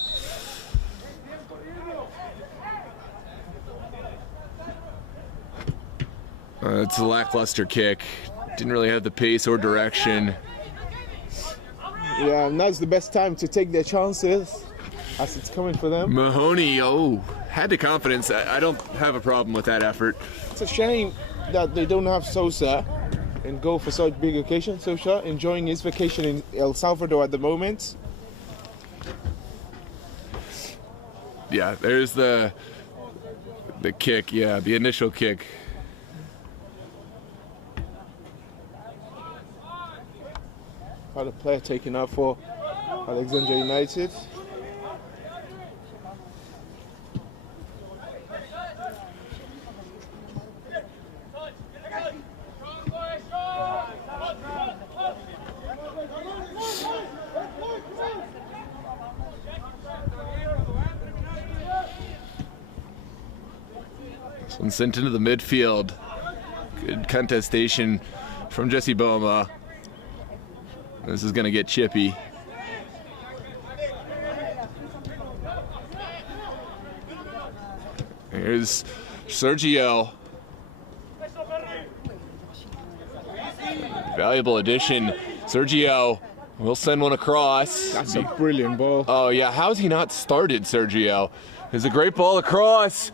It's a lackluster kick. Didn't really have the pace or direction. Yeah, now's the best time to take their chances as it's coming for them. Mahoney, had the confidence. I don't have a problem with that effort. It's a shame that they don't have Sosa and go for such big occasion. Sosa enjoying his vacation in El Salvador at the moment. Yeah, there's the kick. Yeah, the initial kick. Had a player taken out for Alexandria United. This one sent into the midfield. Good contestation from Jesse Boma. This is going to get chippy. Here's Sergio. Valuable addition. Sergio will send one across. That's a brilliant ball. Oh, yeah. How's he not started, Sergio? It's a great ball across.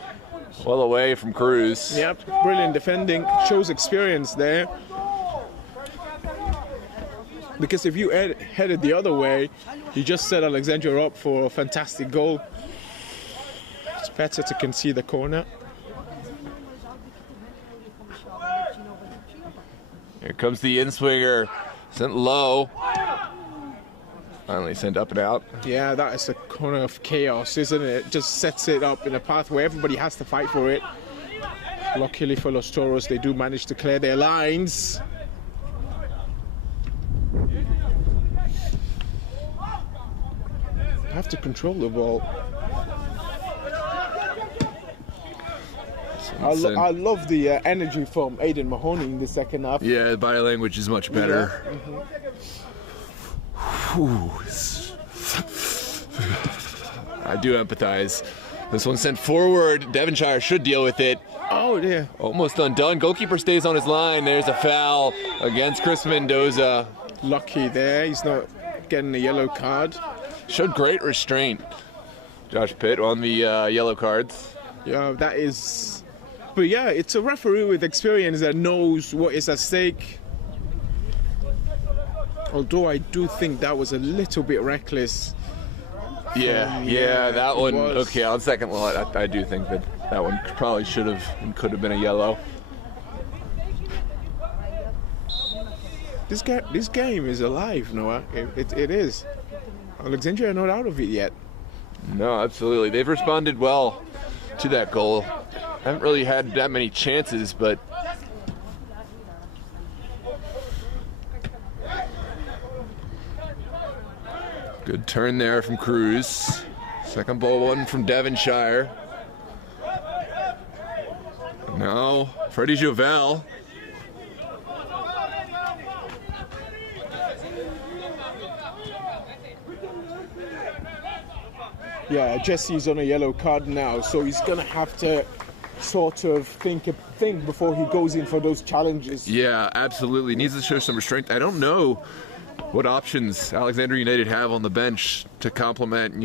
Well away from Cruz. Yep, brilliant defending. Shows experience there. Because if you headed the other way, you just set Alexandria up for a fantastic goal. It's better to concede the corner. Here comes the in-swinger. Sent low. Finally sent up and out. Yeah, that is a corner of chaos, isn't it? Just sets it up in a path where everybody has to fight for it. Luckily for Los Toros, they do manage to clear their lines. Have to control the ball. I love the energy from Aiden Mahoney in the second half. Yeah, the body language is much better. Yeah. I do empathize. This one sent forward. Devonshire should deal with it. Oh, dear. Almost undone. Goalkeeper stays on his line. There's a foul against Chris Mendoza. Lucky there. He's not getting a yellow card. Showed great restraint, Josh Pitt, on the yellow cards. Yeah, that is... But yeah, it's a referee with experience that knows what is at stake. Although I do think that was a little bit reckless. Yeah, that one. Okay, on second thought, I do think that one probably should have and could have been a yellow. This game is alive, Noah. It is. Alexandria are not out of it yet. No, absolutely. They've responded well to that goal. Haven't really had that many chances, but good turn there from Cruz. Second ball one from Devonshire. Now, Freddie Jovel. Yeah, Jesse's on a yellow card now, so he's gonna have to sort of think before he goes in for those challenges. Yeah, absolutely. Needs to show some restraint. I don't know what options Alexandria United have on the bench to complement,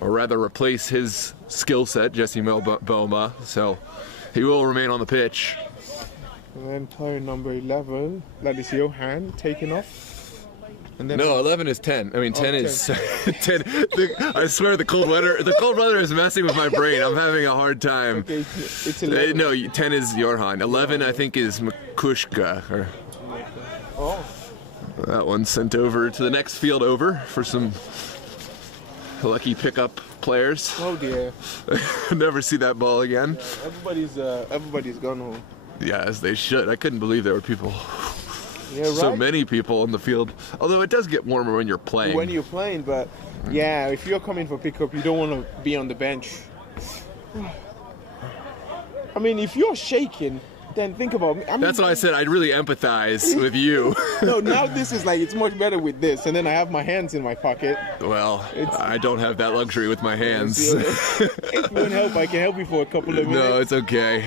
or rather replace his skill set, Jesse Boma. So he will remain on the pitch. And then player number 11, that is Johan, taken off. And then no, 11 is 10. I mean, 10 is 10. I swear the cold weather is messing with my brain. I'm having a hard time. Okay, it's 11. No, 10 is Johan. 11, I think, is Makushka. Oh. That one sent over to the next field over for some lucky pickup players. Oh dear. Never see that ball again. Everybody's gone home. Yeah, as they should. I couldn't believe there were people. Yeah, right? So many people on the field. Although it does get warmer when you're playing. When you're playing, but yeah, if you're coming for pickup, you don't want to be on the bench. I mean, if you're shaking, then think about me. That's what I said. I'd really empathize with you. No, now this is like, it's much better with this, and then I have my hands in my pocket. Well, I don't have that luxury with my hands. If you want help, I can help you for a couple of minutes. No, it's okay.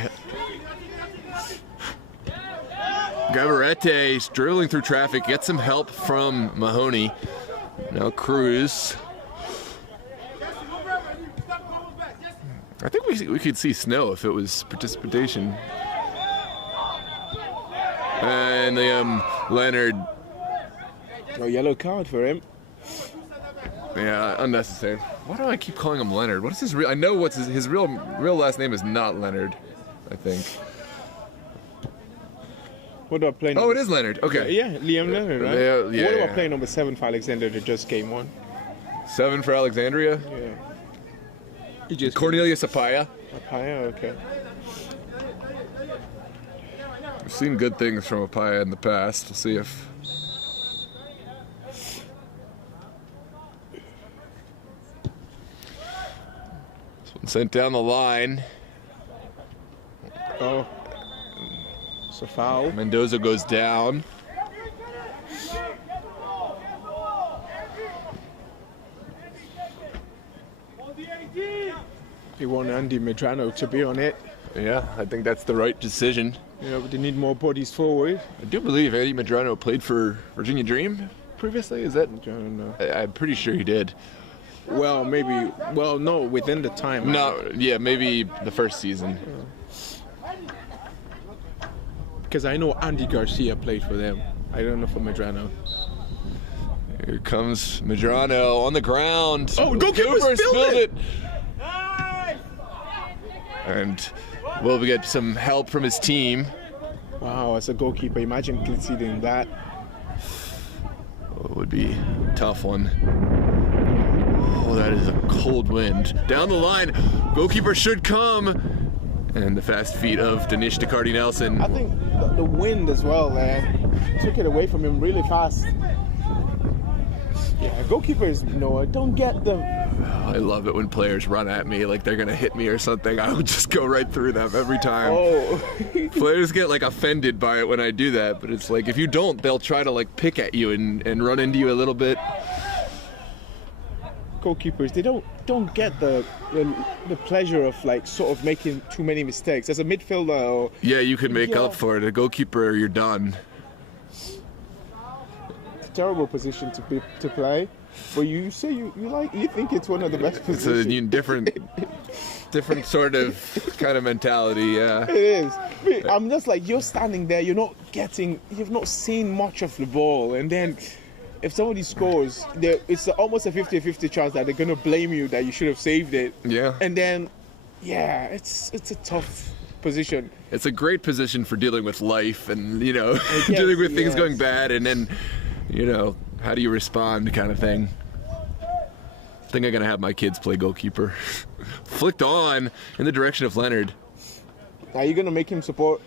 Gabarete dribbling through traffic, gets some help from Mahoney. Now Cruz. I think we could see snow if it was participation. And Leonard. Oh, yellow card for him. Yeah, unnecessary. Why do I keep calling him Leonard? What is his real? I know what's his real last name is not Leonard, I think. What about playing? Oh, it is Leonard. Okay. Yeah, Liam Leonard, right? Yeah. What about playing number 7 for Alexandria that just came on? 7 for Alexandria. Yeah. He just Cornelius Apaya. Apaya, okay. We've seen good things from Apaya in the past. We'll see if. This one sent down the line. Oh. It's a foul. Mendoza goes down. They want Andy Medrano to be on it. Yeah, I think that's the right decision. Yeah, but they need more bodies forward. I do believe Eddie Medrano played for Virginia Dream previously. Is that? I don't know. I'm pretty sure he did. Well, maybe. Well, no, within the time. No, yeah, maybe the first season. Because I know Andy Garcia played for them. I don't know for Medrano. Here comes Medrano on the ground. Oh, goalkeeper spilled it! And will get some help from his team. Wow, as a goalkeeper, imagine conceding that. It would be a tough one. Oh, that is a cold wind. Down the line, goalkeeper should come. And the fast feet of Danish Decardi Nelson. I think the wind as well took it away from him really fast. Yeah, goalkeepers, don't get them. I love it when players run at me like they're gonna hit me or something. I would just go right through them every time. Oh. Players get like offended by it when I do that, but it's like if you don't, they'll try to like pick at you and run into you a little bit. Goalkeepers, they don't get the pleasure of like sort of making too many mistakes. As a midfielder, yeah, you can make up for it. A goalkeeper, you're done. It's a terrible position to play, but you say you think it's one of the best positions. It's a different sort of kind of mentality. Yeah, it is. I'm just like, you're standing there, you've not seen much of the ball, and then if somebody scores, it's almost a 50-50 chance that they're going to blame you that you should have saved it. Yeah. And then, yeah, it's a tough position. It's a great position for dealing with life and, dealing with things going bad, and then, how do you respond kind of thing. I think I'm going to have my kids play goalkeeper. Flicked on in the direction of Leonard. Are you going to make him support,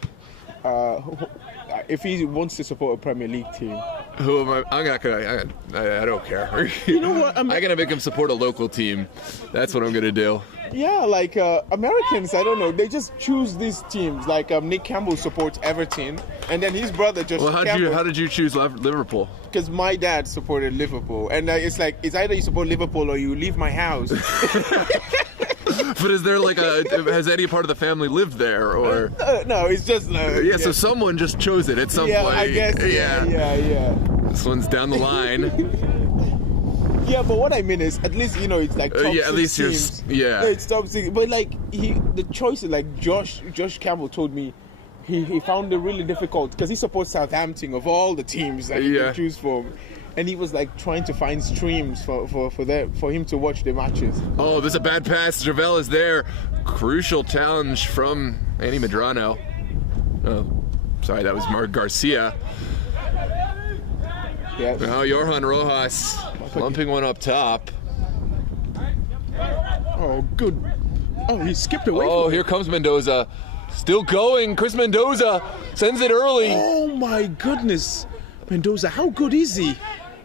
if he wants to support a Premier League team? Who am I? I'm not gonna. I don't care. You know what? I'm gonna make him support a local team. That's what I'm gonna do. Yeah, like Americans, I don't know. They just choose these teams. Like Nick Campbell supports Everton, and then his brother just. Well, how did you choose Liverpool? Because my dad supported Liverpool, and it's like it's either you support Liverpool or you leave my house. But is there like has any part of the family lived there or? No, it's just. Yeah, so someone just chose it at some point. Yeah, I guess. Yeah. This one's down the line. Yeah, but what I mean is, at least it's like top at least teams. Yeah. It's top 6. But like the choice is like Josh Campbell told me, he found it really difficult because he supports Southampton of all the teams that he can choose from. And he was like trying to find streams for him to watch the matches. Oh, there's a bad pass. Javel is there. Crucial challenge from Andy Medrano. Oh, sorry, that was Mark Garcia. Yeah. Now Johan Rojas lumping one up top. Oh, good. Oh, he skipped away. Oh, here comes Mendoza. Still going. Chris Mendoza sends it early. Oh my goodness. Mendoza, how good is he?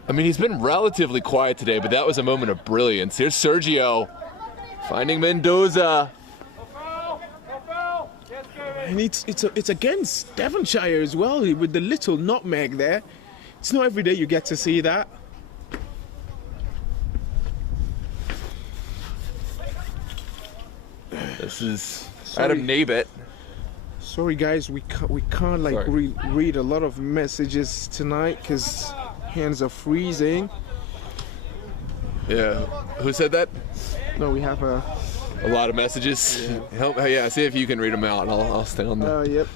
I mean, he's been relatively quiet today, but that was a moment of brilliance. Here's Sergio finding Mendoza. And it's against Devonshire as well with the little nutmeg there. It's not every day you get to see that. This is Adam Nabet. Sorry guys, we can't like read a lot of messages tonight because hands are freezing. Yeah. Who said that? No, we have a lot of messages. Yeah. See if you can read them out. I'll stay on the. Yep.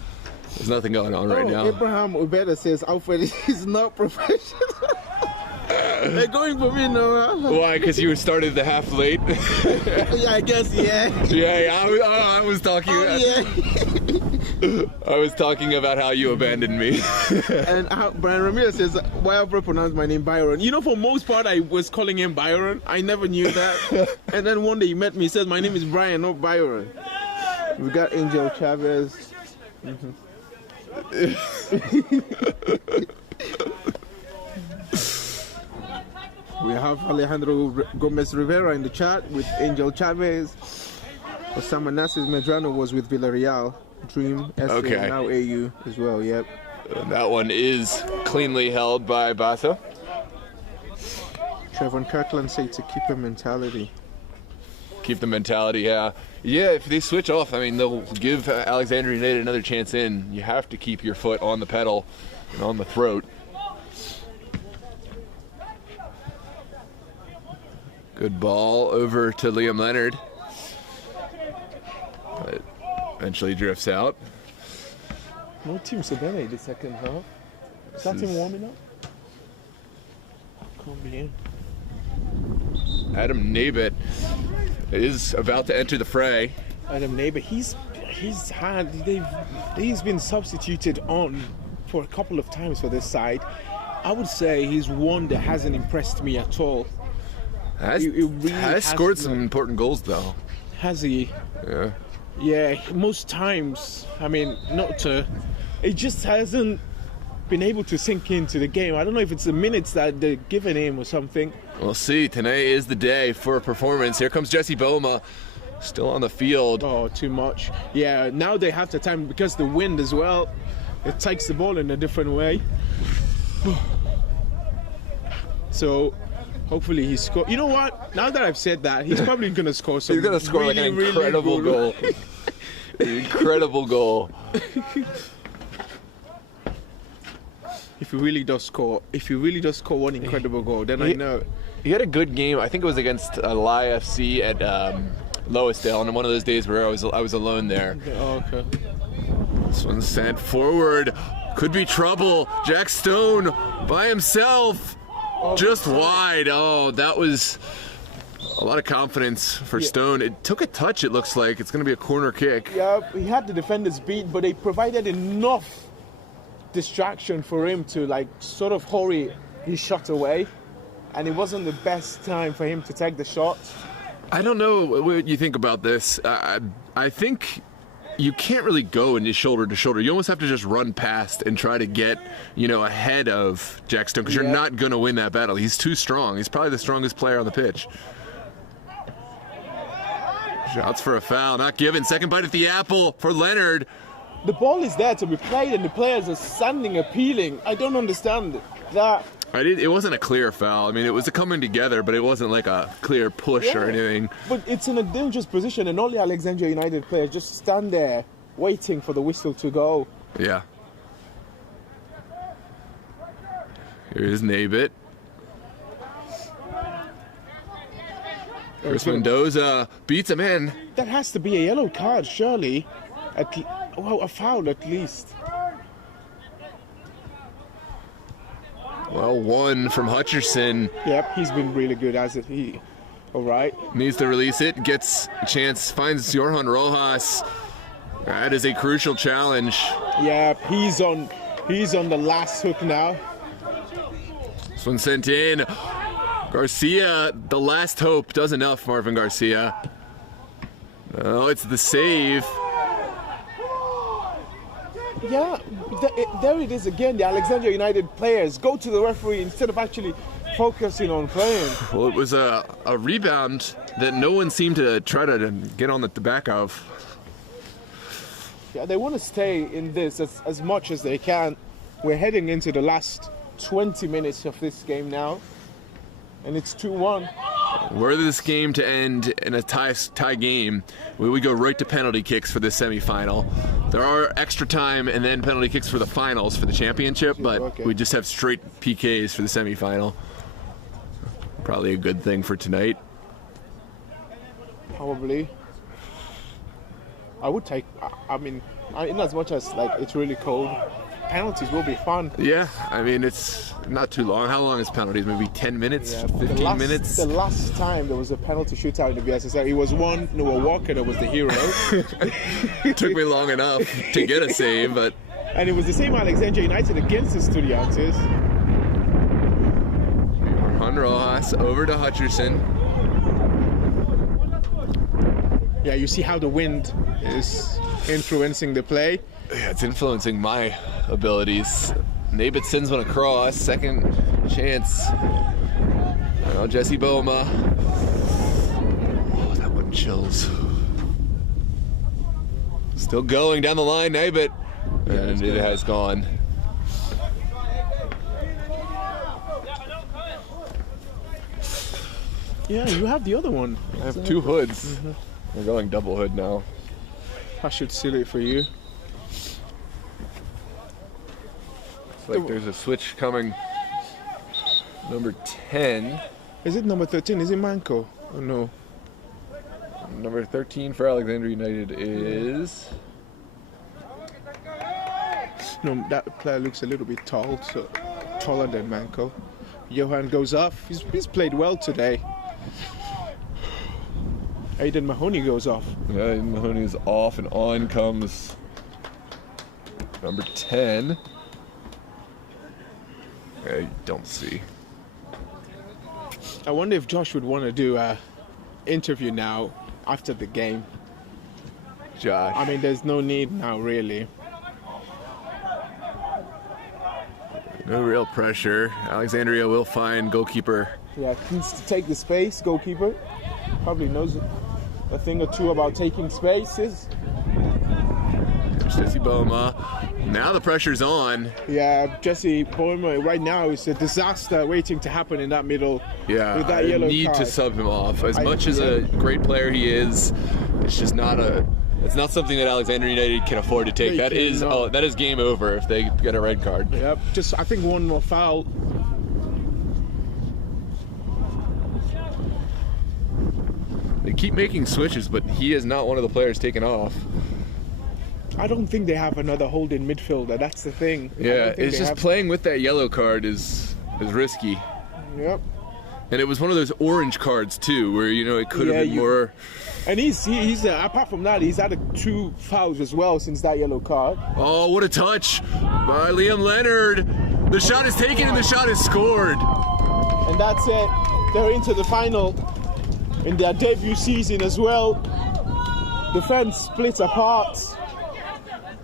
There's nothing going on right now. Abraham Ubeda says Alfred is not professional. They're going for me now. Why? Because you started the half late. Yeah, I guess. Yeah. I was talking. I was talking about how you abandoned me. And Brian Ramirez says, why have I pronounced my name Byron? You know, for most part, I was calling him Byron. I never knew that. And then one day he met me, he says, my name is Brian, not Byron. We got Angel Chavez. We have Alejandro Gomez Rivera in the chat with Angel Chavez. Osama Nassis Medrano was with Villarreal. Dream, SA, now AU as well, yep. That one is cleanly held by Basso. Trevor Kirkland said to keep a mentality. Keep the mentality, yeah. Yeah, if they switch off, I mean, they'll give Alexandria United another chance in. You have to keep your foot on the pedal and on the throat. Good ball over to Liam Leonard. But eventually drifts out. No Team Sabene the second half. Is that him warming up? Can't be in. Adam Nabit is about to enter the fray. Adam Nabit, he's been substituted on for a couple of times for this side. I would say he's one that hasn't impressed me at all. Has scored some important goals though. Has he? Yeah. Yeah, most times. I mean, it just hasn't been able to sink into the game. I don't know if it's the minutes that they're giving him or something. We'll see. Today is the day for a performance. Here comes Jesse Boma, still on the field. Oh, too much. Yeah, now they have the time because the wind as well. It takes the ball in a different way. So, hopefully he scores. You know what? Now that I've said that, he's probably going to score some. He's going to score like an incredible goal. An incredible goal. If he really does score one incredible goal, then I know. He had a good game. I think it was against Lai FC at Loisdale, on one of those days where I was alone there. Oh, okay. This one's sent forward. Could be trouble. Jack Stone by himself. Just wide. Oh, that was a lot of confidence for Stone. It took a touch, it looks like. It's going to be a corner kick. Yeah, he had the defenders beat, but they provided enough distraction for him to sort of hurry his shot away. And it wasn't the best time for him to take the shot. I don't know what you think about this. I think you can't really go into shoulder to shoulder. You almost have to just run past and try to get, ahead of Jack Stone because you're not going to win that battle. He's too strong. He's probably the strongest player on the pitch. Shots for a foul, not given. Second bite at the apple for Leonard. The ball is there to be played and the players are standing appealing. I don't understand that. It wasn't a clear foul. I mean, it was a coming together, but it wasn't like a clear push or anything. But it's in a dangerous position, and all the Alexandria United players just stand there waiting for the whistle to go. Yeah. Here's Nabit. Chris Mendoza beats him in. That has to be a yellow card, surely. A foul at least. Well, one from Hutcherson. Yep, he's been really good as it. All right. Needs to release it, gets a chance, finds Jorjan Rojas. That is a crucial challenge. Yep, he's on the last hook now. This one sent in. Garcia, the last hope, does enough, Marvin Garcia. Oh, it's the save. Yeah, there it is again. The Alexandria United players go to the referee instead of actually focusing on playing. Well, it was a rebound that no one seemed to try to get on the back of. Yeah, they want to stay in this as much as they can. We're heading into the last 20 minutes of this game now, and it's 2-1. Were this game to end in a tie game, we would go right to penalty kicks for this semifinal. There are extra time and then penalty kicks for the finals for the championship, but we just have straight PKs for the semifinal. Probably a good thing for tonight. Probably. I would take. I mean, in as much as like it's really cold, penalties will be fun. Yeah, I mean it's not too long. How long is penalties? Maybe 10 minutes, 15 minutes. The last time there was a penalty shootout in the VSSL, it was one Noah Walker that was the hero. Took me long enough to get a save, but. And it was the same Alexandria United against the Estudiantes. Rojas over to Hutcherson. Yeah, you see how the wind is influencing the play. Yeah, it's influencing my abilities. Nabit sends one across. Second chance. Oh, Jesse Boma. Oh, that one chills. Still going down the line, Nabit. And it has gone. Yeah, you have the other one. I have two hoods. We're going double hood now. I should seal it for you. It's like there's a switch coming. Number 10. Is it number 13? Is it Manco? Oh no. Number 13 for Alexandria United is... No, that player looks a little bit tall, so taller than Manco. Johan goes off. He's played well today. Aiden Mahoney goes off. Yeah, Aiden Mahoney is off, and on comes number 10. I don't see. I wonder if Josh would want to do an interview now after the game. Josh. I mean, there's no need now, really. No real pressure. Alexandria will find goalkeeper. Yeah, needs to take the space, goalkeeper. Probably knows a thing or two about taking spaces. There's Jesse Boma. Now the pressure's on. Yeah, Jesse Boma right now is a disaster waiting to happen in that middle. Yeah, with that I yellow need card. to sub him off. As much as a great player he is, it's just not a. It's not something that Alexandria United can afford to take. That is game over if they get a red card. Yep, just I think one more foul. They keep making switches, but he is not one of the players taken off. I don't think they have another holding midfielder. That's the thing. Yeah, it's just playing with that yellow card is risky. Yep. And it was one of those orange cards too, where it could have been more. And he's apart from that, he's had 2 fouls as well since that yellow card. Oh, what a touch by Liam Leonard! The shot is taken and the shot is scored. And that's it. They're into the final in their debut season as well. The fence splits apart.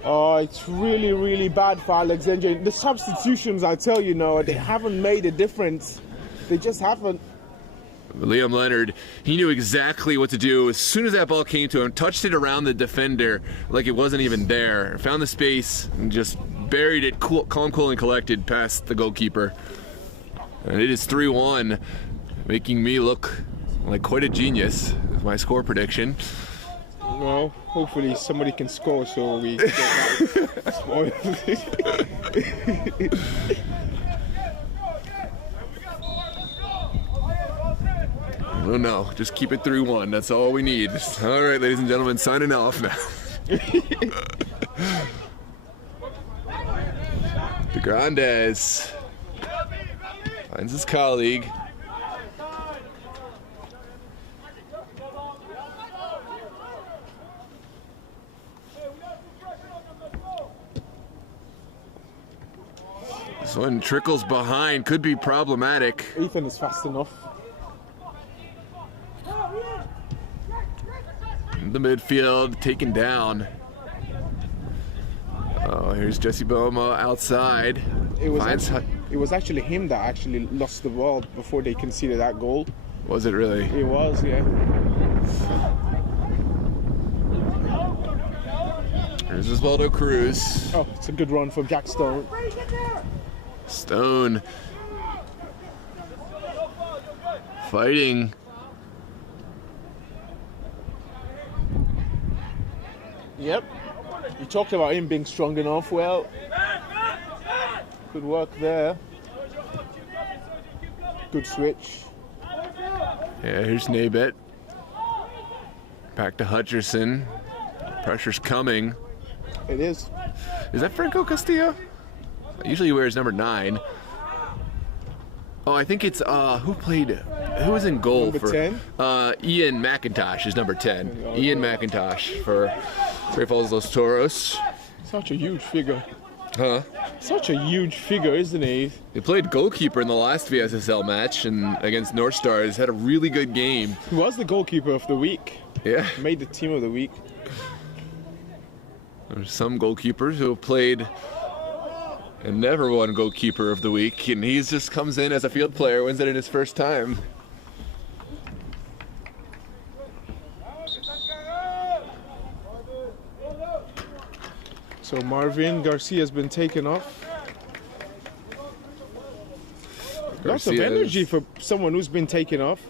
Oh, it's really, really bad for Alexandria. The substitutions, I tell you now, they haven't made a difference. They just haven't. Liam Leonard, he knew exactly what to do. As soon as that ball came to him, touched it around the defender like it wasn't even there. Found the space and just buried it calm, cool, and collected past the goalkeeper. And it is 3-1, making me look like quite a genius with my score prediction. Well, hopefully somebody can score so we get that score. Oh no, just keep it 3-1. That's all we need. All right, ladies and gentlemen, signing off now. De Grandes finds his colleague. This one trickles behind, could be problematic. Ethan is fast enough. In the midfield, taken down. Oh, here's Jesse Boma outside. It was actually him that actually lost the ball before they conceded that goal. Was it really? It was, yeah. Here's Osvaldo Cruz. Oh, it's a good run from Jack Stone. Stone fighting. Yep. You talked about him being strong enough. Well, good work there. Good switch. Yeah, here's Nabet. Back to Hutcherson. Pressure's coming. It is. Is that Franco Castillo? Usually he wears number 9. Oh, I think it's who was in goal Number for 10? Ian McIntosh is number 10. Ian McIntosh for Great Falls Los Toros. Such a huge figure. Huh? Such a huge figure, isn't he? He played goalkeeper in the last VSSL match and against North Stars. Had a really good game. He was the goalkeeper of the week. Yeah. Made the team of the week. There's some goalkeepers who have played and never won goalkeeper of the week, and he just comes in as a field player, wins it in his first time. So Marvin Garcia has been taken off. Lots of energy for someone who's been taken off.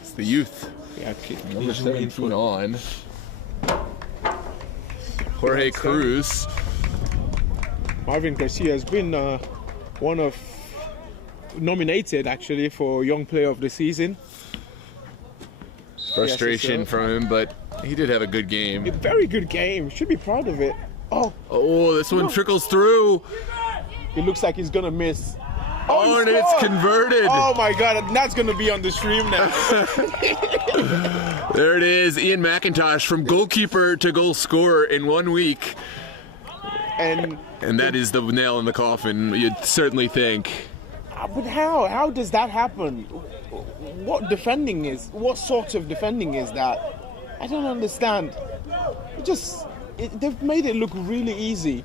It's the youth. Yeah, Number 17 on. Jorge Cruz. Marvin Garcia has been nominated actually for Young Player of the Season. Frustration VSSL. from him, but he did have a good game. A very good game. Should be proud of it. Oh, this one trickles through. It looks like he's gonna miss. Oh, and he it's scored! converted. Oh my God, that's gonna be on the stream now. There it is, Ian McIntosh from goalkeeper to goal scorer in 1 week. And that is the nail in the coffin, you'd certainly think. but how does that happen? What sort of defending is that? I don't understand. They've made it look really easy.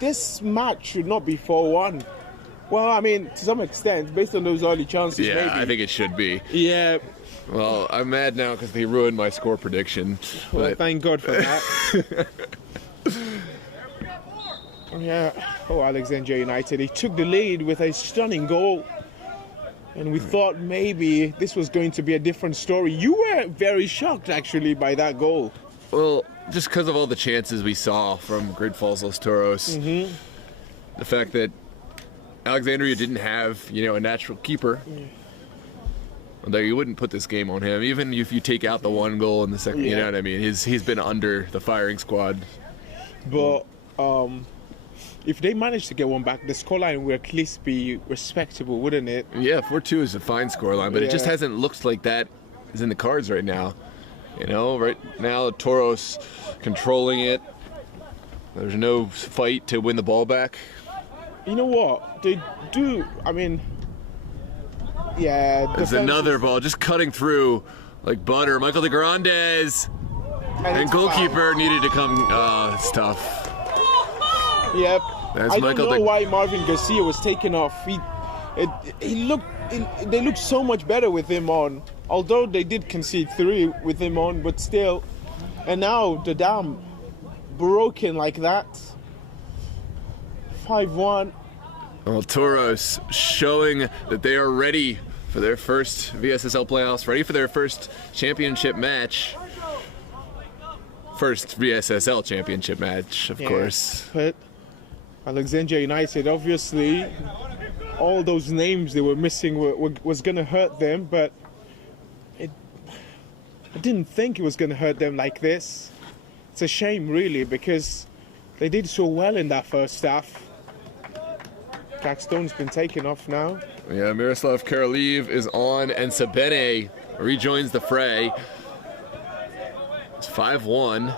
This match should not be 4-1. Well, I mean, to some extent, based on those early chances, Yeah, maybe. I think it should be. Yeah. Well, I'm mad now because they ruined my score prediction. Well, But thank God for that. Yeah. Oh, Alexandria United. He took the lead with a stunning goal. And we thought maybe this was going to be a different story. You were very shocked, actually, by that goal. Well, just because of all the chances we saw from Great Falls Los Toros, the fact that Alexandria didn't have, a natural keeper, although you wouldn't put this game on him, even if you take out the one goal in the second, you know what I mean? He's been under the firing squad. But if they manage to get one back, the scoreline would at least be respectable, wouldn't it? Yeah, 4-2 is a fine scoreline, but it just hasn't looked like that is in the cards right now. Right now, Toros controlling it. There's no fight to win the ball back. You know what? They do, There's another ball just cutting through like butter. Michael de Grandes. And goalkeeper needed to come. It's tough. Yep. That's I Michael don't know why Marvin Garcia was taken off. They looked so much better with him on. Although they did concede 3 with him on, but still. And now the dam broken like that. 5-1. Well, Toros showing that they are ready for their first VSSL playoffs, ready for their first championship match. First VSSL championship match, of course. But Alexandria United, obviously, all those names they were missing was going to hurt them, but I didn't think it was going to hurt them like this. It's a shame, really, because they did so well in that first half. Jack Stone's been taken off now. Yeah, Miroslav Karaliv is on, and Sabene rejoins the fray. It's 5-1.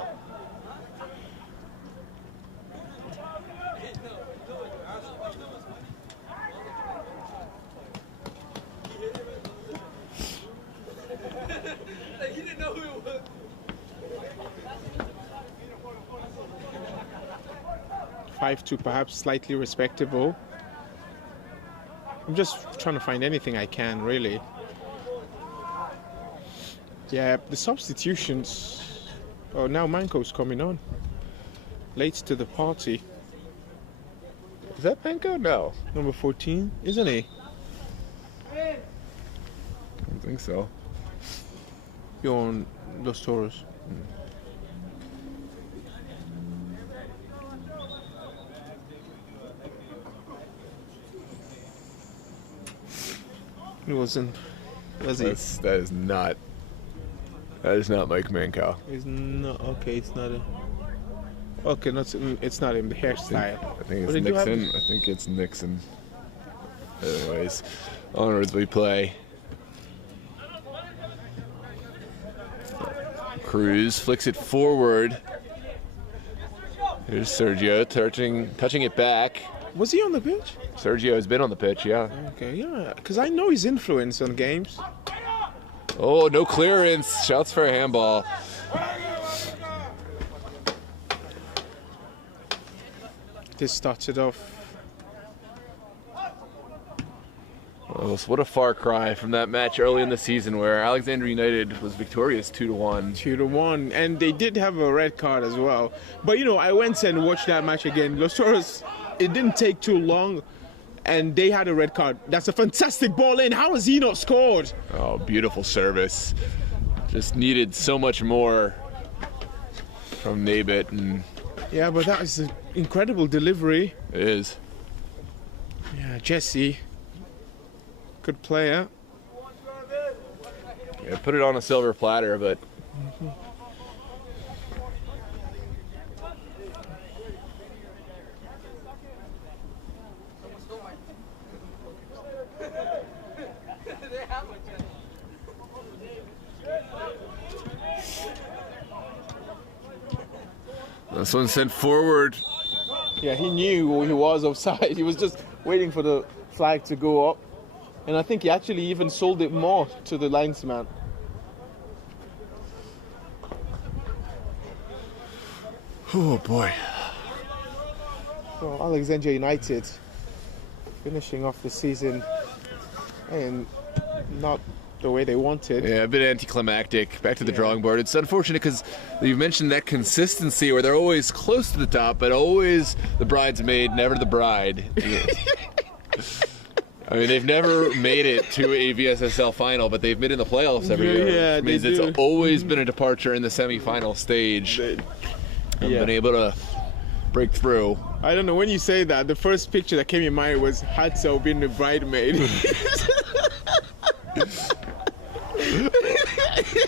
To perhaps slightly respectable. I'm just trying to find anything I can, really. Yeah, the substitutions. Oh, now Manco's coming on. Late to the party. Is that Manco? No. Number 14, isn't he? I don't think so. You're on Los Toros. It wasn't. Was it? That is not Mike Mancow. It's not okay. It's not a. Okay, it's not in the hairstyle. I think it's Nixon. I think it's Nixon. Anyways, onwards we play. Cruz flicks it forward. Here's Sergio touching it back. Was he on the pitch? Sergio has been on the pitch, yeah. Okay, yeah, because I know his influence on games. Oh, no clearance. Shouts for a handball. This starts it off. Oh, so what a far cry from that match early in the season where Alexandria United was victorious 2-1. 2-1, and they did have a red card as well. But I went and watched that match again. Los Toros, it didn't take too long, and they had a red card. That's a fantastic ball in. How has he not scored? Oh, beautiful service. Just needed so much more from Nabit. And yeah, but that is an incredible delivery. it is. Yeah, Jesse. Good player. Yeah, put it on a silver platter, but this one sent forward. Yeah, he knew he was offside. He was just waiting for the flag to go up. And I think he actually even sold it more to the linesman. Oh boy. Well, Alexandria United finishing off the season and not the way they wanted. Yeah, a bit anticlimactic. Back to the drawing board. It's unfortunate because you mentioned that consistency where they're always close to the top, but always the bridesmaid, never the bride. I mean, they've never made it to a VSSL final, but they've been in the playoffs every year. Yeah, which means it's always been a departure in the semifinal stage. And been able to break through. I don't know, when you say that, the first picture that came in mind was Hatzel being the bridesmaid.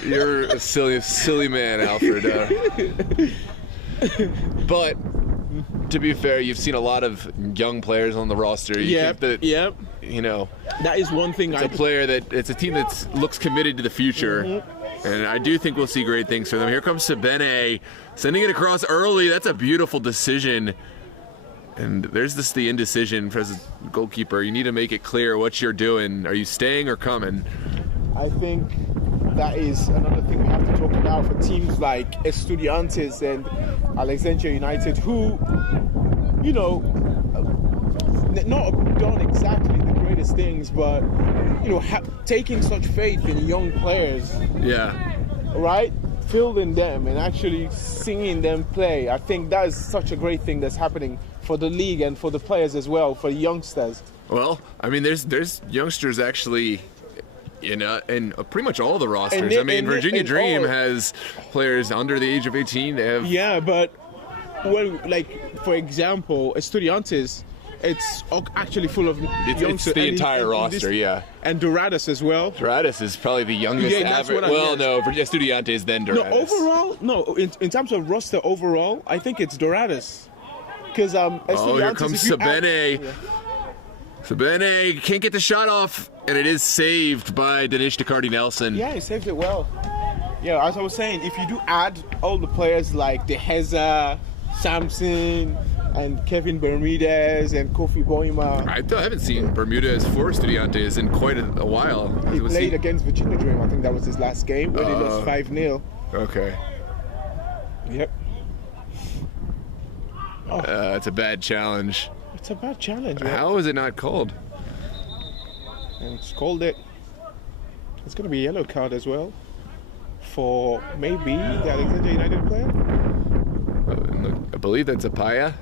You're a silly man, Alfred. But to be fair, you've seen a lot of young players on the roster. Yep. That is one thing. It's a team that looks committed to the future, and I do think we'll see great things for them. Here comes Sabene, sending it across early. That's a beautiful decision. And there's the indecision for the goalkeeper. You need to make it clear what you're doing. Are you staying or coming? I think that is another thing we have to talk about for teams like Estudiantes and Alexandria United, who, not done exactly the greatest things, but, taking such faith in young players. Yeah. Right? Fielding them and actually seeing them play. I think that is such a great thing that's happening for the league and for the players as well, for the youngsters. Well, I mean, there's youngsters actually in pretty much all the rosters. Virginia Dream has players under the age of 18. Yeah, but for example, Estudiantes, it's actually full of youngsters. It's the entire roster, yeah. And Dorados as well. Dorados is probably the youngest average. Well, no, for Estudiantes, then Dorados. In terms of roster overall, I think it's Dorados. Because here comes Sabene. Sabene can't get the shot off, and it is saved by Dinesh Decardi-Nelson. Yeah, he saved it well. Yeah, as I was saying, if you do add all the players like De Heza, Samson, and Kevin Bermudez and Kofi Boima. I haven't seen Bermudez for Estudiantes in quite a while. He played against Virginia Dream. I think that was his last game where they lost 5-0. Okay. Yep. It's a bad challenge. It's a bad challenge, man. How is it not called? And it's called it. It's going to be a yellow card as well for maybe the Alexandria United player. I believe that's Apaya.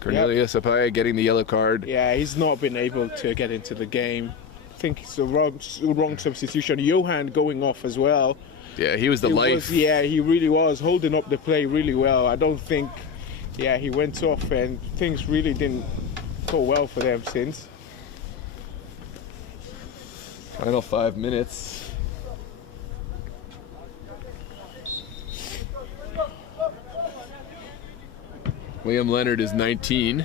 Cornelius Apaya getting the yellow card. Yeah, he's not been able to get into the game. I think it's the wrong substitution. Johan going off as well. Yeah, he was the life. He really was holding up the play really well. I don't think... Yeah, he went off and things really didn't go well for them since. Final 5 minutes. Liam Leonard is 19.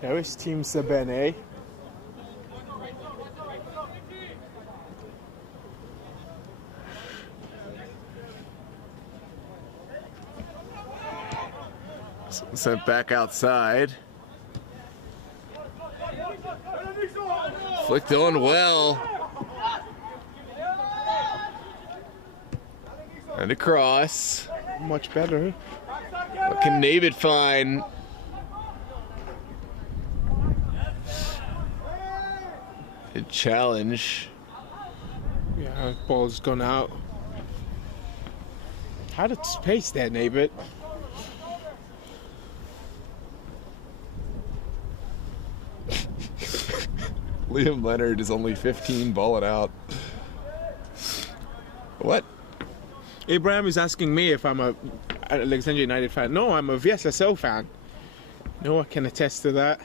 There is Team Sabene. Sent back outside. Flicked on well. And across. Much better. What can David find? A challenge. Yeah, ball's gone out. How did space that, David? Liam Leonard is only 15, balling out. What? Abraham is asking me if I'm a Alexandria United fan. No, I'm a VSSL fan. No, I can attest to that.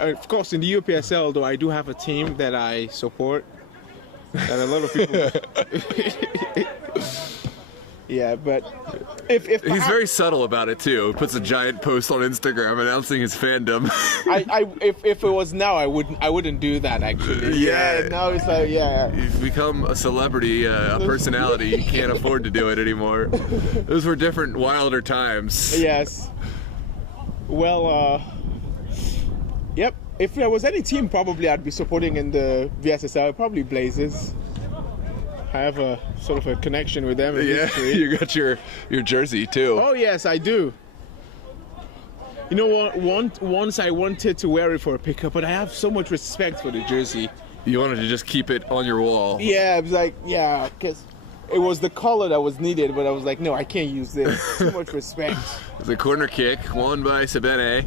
Of course, in the UPSL, though, I do have a team that I support. That a lot of people. Yeah, but if he's very subtle about it too. He puts a giant post on Instagram announcing his fandom. If it was now, I wouldn't do that actually. Yeah. Now it's like You've become a celebrity, a personality. You can't afford to do it anymore. Those were different, wilder times. Yes. Well, yep. If there was any team, probably I'd be supporting in the VSSL. Probably Blazers. I have a sort of a connection with them. You got your jersey too. Oh yes, I do. You know what? Once I wanted to wear it for a pickup, but I have so much respect for the jersey. You wanted to just keep it on your wall. Yeah, it was like, yeah, because it was the color that was needed, but I was like, no, I can't use this. Too much respect. It's a corner kick, won by Sabene.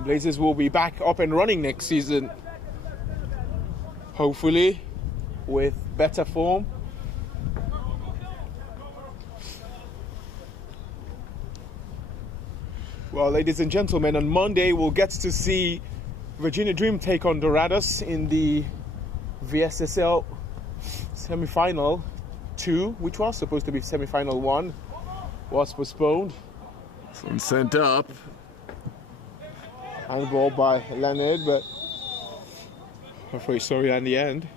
Blazers will be back up and running next season. Hopefully, with better form. Well, ladies and gentlemen, on Monday we'll get to see Virginia Dream take on Dorados in the VSSL semi-final 2, which was supposed to be semi-final 1, was postponed. Someone sent up. Handball by Leonard, but I'm very sorry in the end.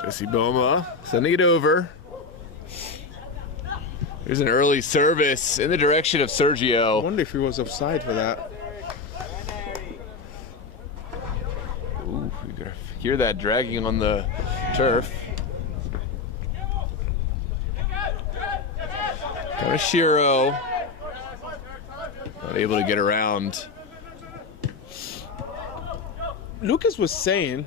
Jesse Boma sending it over. There's an early service in the direction of Sergio. I wonder if he was offside for that. Ooh, you can hear that dragging on the turf. Kanashiro not able to get around. Lucas was saying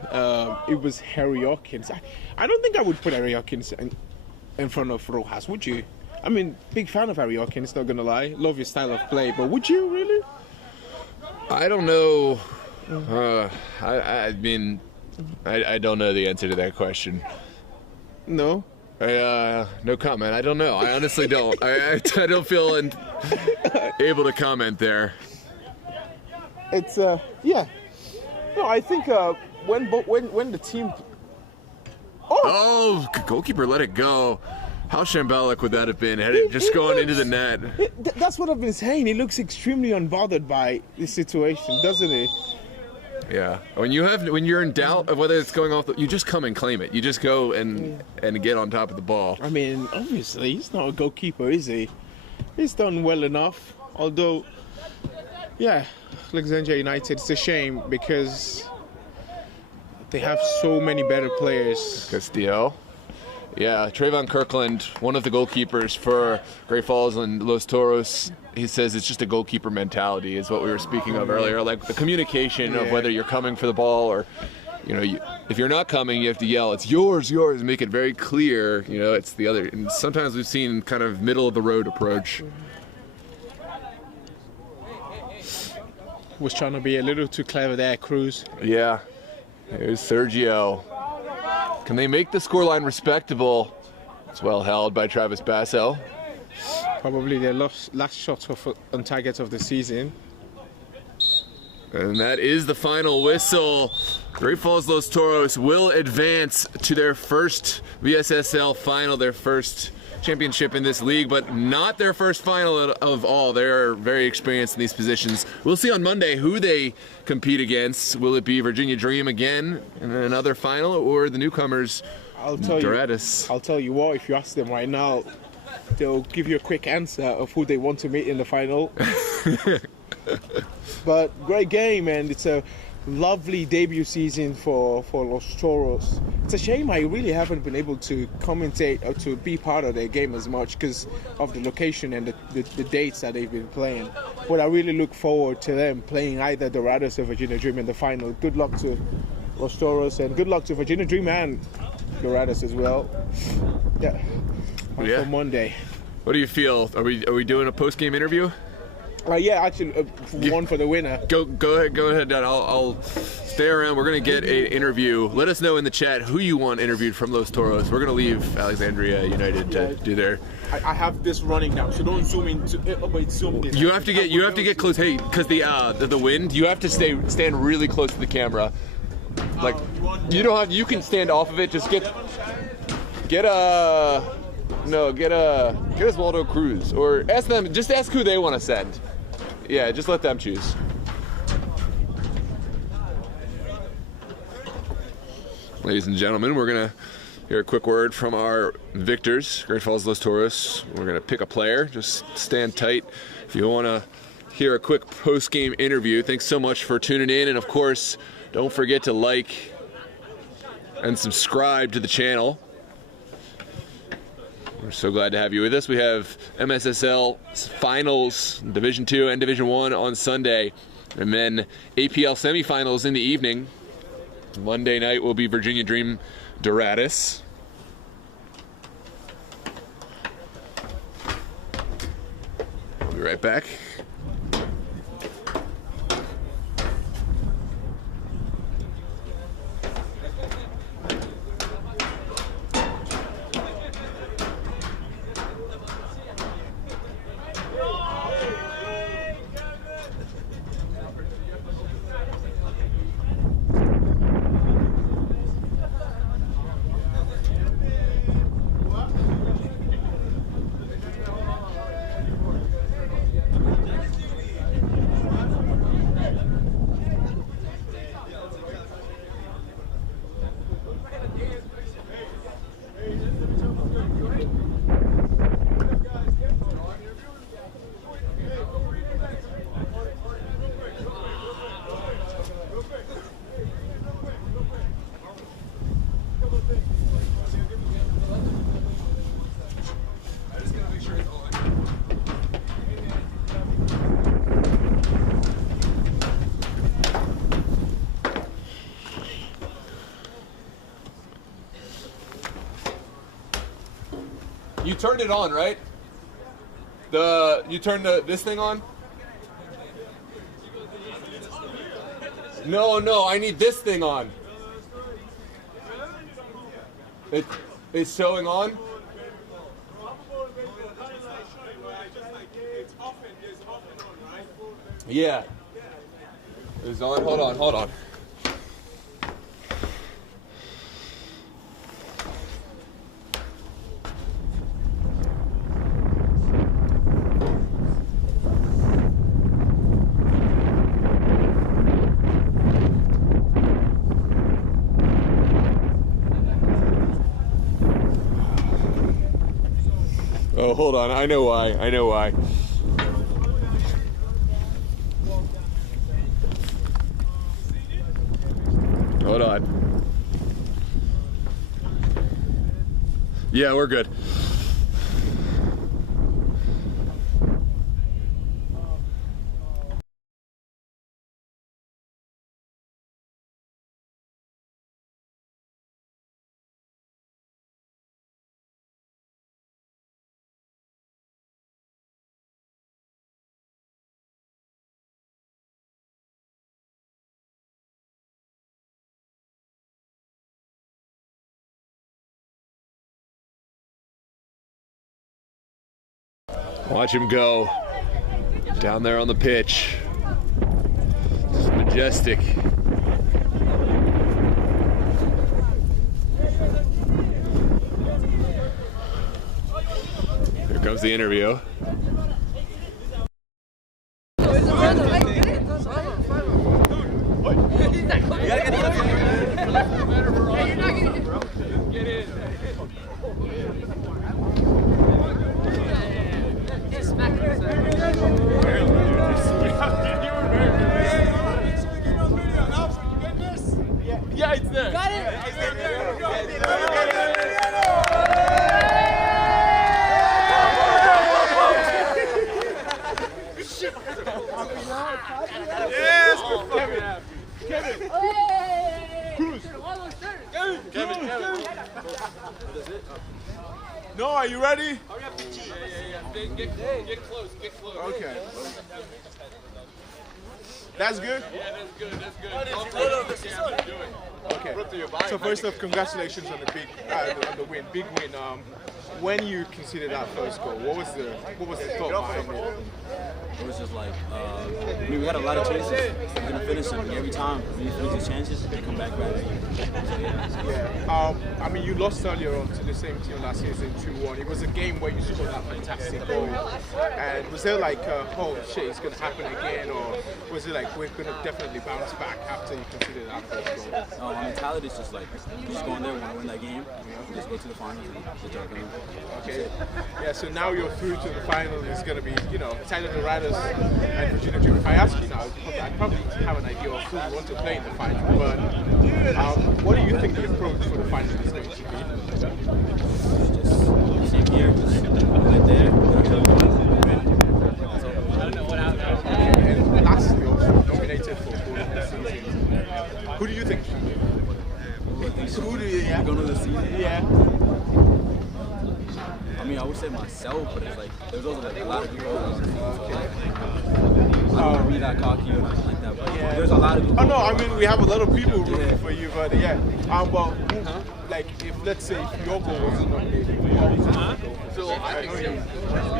it was Harry Hawkins. I don't think I would put Harry Hawkins in front of Rojas, would you? I mean, big fan of Harry Hawkins, not gonna lie. Love his style of play, but would you really? I don't know. I mean, I don't know the answer to that question. No? No comment. I don't know. I honestly don't. I don't feel able to comment there. It's yeah. No, I think when the team. Oh, goalkeeper let it go. How shambolic would that have been had it just gone into the net? That's what I've been saying. He looks extremely unbothered by this situation, doesn't he? Yeah. When you're in doubt of whether it's going off, you just come and claim it. You just go and get on top of the ball. I mean, obviously he's not a goalkeeper, is he? He's done well enough. Although, yeah, Alexandria United, it's a shame because they have so many better players. Castillo. Yeah, Trayvon Kirkland, one of the goalkeepers for Great Falls and Los Toros, he says it's just a goalkeeper mentality is what we were speaking of earlier. Like the communication of whether you're coming for the ball or, if you're not coming, you have to yell, it's yours, yours, and make it very clear, it's the other. And sometimes we've seen kind of middle of the road approach. Was trying to be a little too clever there, Cruz. Yeah. Here's Sergio. Can they make the scoreline respectable? It's well held by Travis Basso. probably their last shot on target of the season. And that is the final whistle. Great Falls Los Toros will advance to their first VSSL final, their first championship in this league, but not their first final of all. They're very experienced in these positions. We'll see on Monday who they compete against. Will it be Virginia Dream again in another final, or the newcomers, Dorados? I'll tell you what, if you ask them right now, they'll give you a quick answer of who they want to meet in the final. But great game, and it's a lovely debut season for Los Toros. It's a shame I really haven't been able to commentate or to be part of their game as much because of the location and the dates that they've been playing. But I really look forward to them playing either Dorados or Virginia Dream in the final. Good luck to Los Toros, and good luck to Virginia Dream and Dorados as well. Yeah. For Monday. What do you feel? Are we doing a post-game interview? Yeah, actually, one for the winner. Go ahead, Dad. I'll stay around. We're gonna get an interview. Let us know in the chat who you want interviewed from Los Toros. We're gonna leave Alexandria United to do their. I have this running now, so don't zoom into it. Wait, zoom this. You have to get close. Hey, because the wind. You have to stand really close to the camera. Like you don't have. You can stand off of it. Just get Oswaldo Cruz, or ask them. Just ask who they want to send. Yeah, just let them choose. Ladies and gentlemen, we're gonna hear a quick word from our victors, Great Falls Los Toros. We're gonna pick a player. Just stand tight if you want to hear a quick post-game interview. Thanks so much for tuning in, and of course, don't forget to like and subscribe to the channel. We're so glad to have you with us. We have MSSL finals, Division II and Division I on Sunday, and then APL semifinals in the evening. Monday night will be Virginia Dream Dorados. We'll be right back. You turned it on, right? You turned this thing on? No, I need this thing on. It's showing on? Yeah. It's on. Hold on. Oh, hold on. I know why. Hold on. Yeah, we're good. Watch him go down there on the pitch. Just majestic. Here comes the interview. Yeah, it's there. Got it. Yes, Kevin. Kevin. No, are you ready? Get close. Okay. That's good? Yeah, that's good. Okay. So first off, congratulations on the win. Big win. When you conceded that first goal, what was the thought behind it? It was just like, we had a lot of chances. We're going to finish them every time. We finish these chances, they come back better. Yeah. I mean, you lost earlier on to the same team last season, 2-1. It was a game where you scored that fantastic goal. And was there like, oh shit, it's going to happen again? Or was it like, we're going to definitely bounce back after you conceded that first goal? No, our mentality is just like, we just go in there, we want to win that game. We just go to the finals and get our game. Okay. Yeah, so now you're through to the final. It's going to be, Tyler the Riders and Virginia Dream. If I ask you now, I probably have an idea of who you want to play in the final, but what do you think the approach for the final is going to be? Just same here, just right there. And lastly, also nominated for goal of the season. Who do you think? Who do you Goal of the season? Yeah. I mean, I would say myself, but it's like, there's also like a lot of people. I don't want to be that cocky or nothing like that, but there's a lot of people. Oh no, I mean, we have a lot of people rooting for you, but yeah. But like, if let's say if your goal wasn't nominated, what was it? So I know you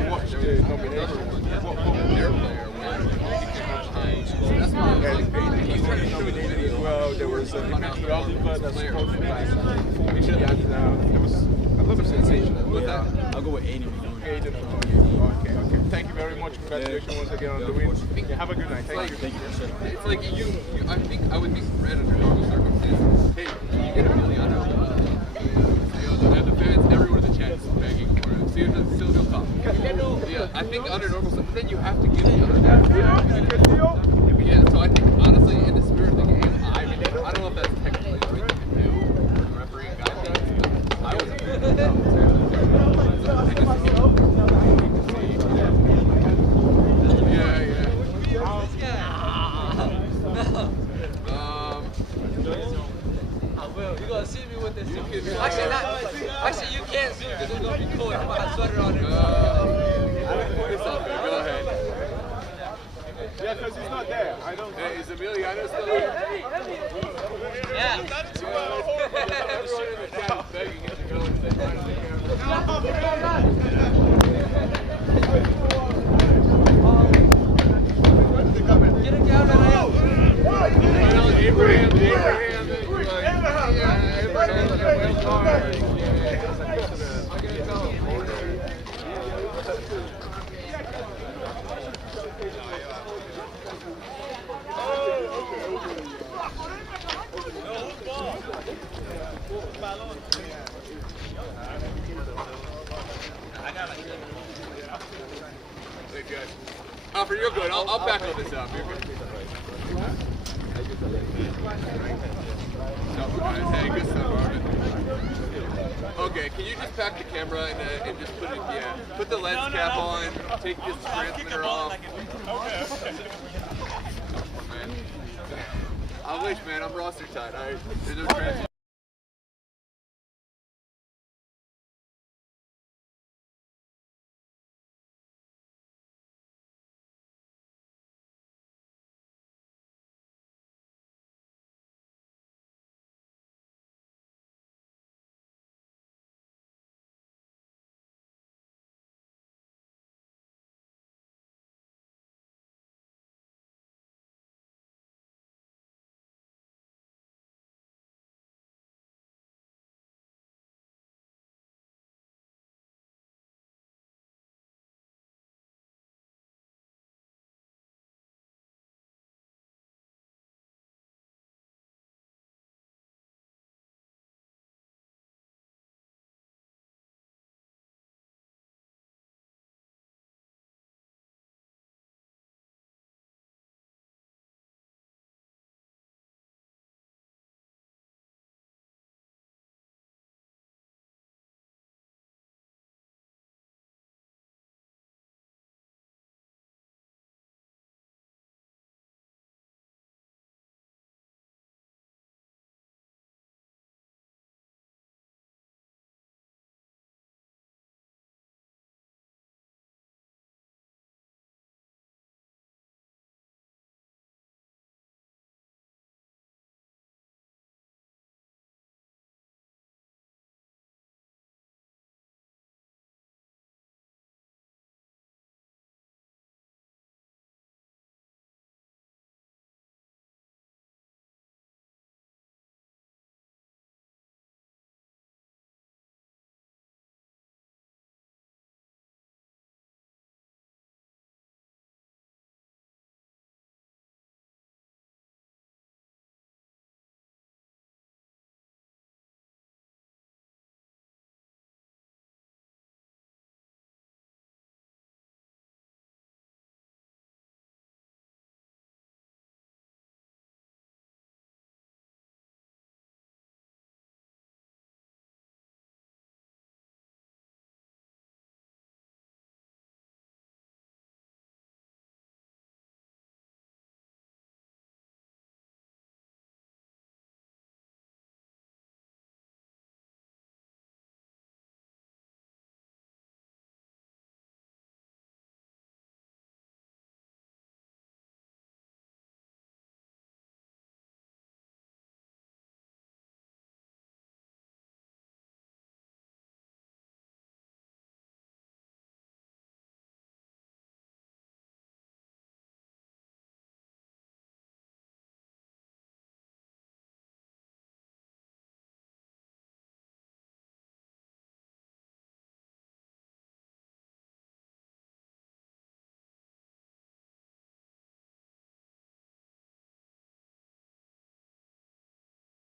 watched the nomination. What was their player? He's nominated as well. There was Dimitri Oliver that's supposed to be like 40 yards now. There was a lot of sensation. I'll go with Aiden. Okay. Thank you very much. Congratulations once again on the win. Yeah, have a good night. Thank you. It's like I would think Red under normal circumstances. Hey, you get Emiliano. The fans, everyone in the chat is begging for it. See if it's still no come. Yeah, I think under normal circumstances, then you have to give the other guy. Yeah, so I think honestly, in the spirit of the game, I don't know if that's technically the right thing to do. Refereeing guidelines, but I was You're gonna see me with this. Actually, you can't see because it's gonna be cold. I'm gonna have a sweater on. It's all good. Go ahead. Yeah, because he's not there. I don't. Hey, is Emiliano still here? Yeah. Everyone in the chat is begging him to go and say hi to the camera. Get it down, Abraham. Good. Alfred, you're good. I'll back all this up. You're good. Hey, good stuff, Marvin. Okay, can you just pack the camera and just put it, put the lens cap on, take this transmitter off. Okay. Man. I wish, man, I'm roster tight. There's no transmitter.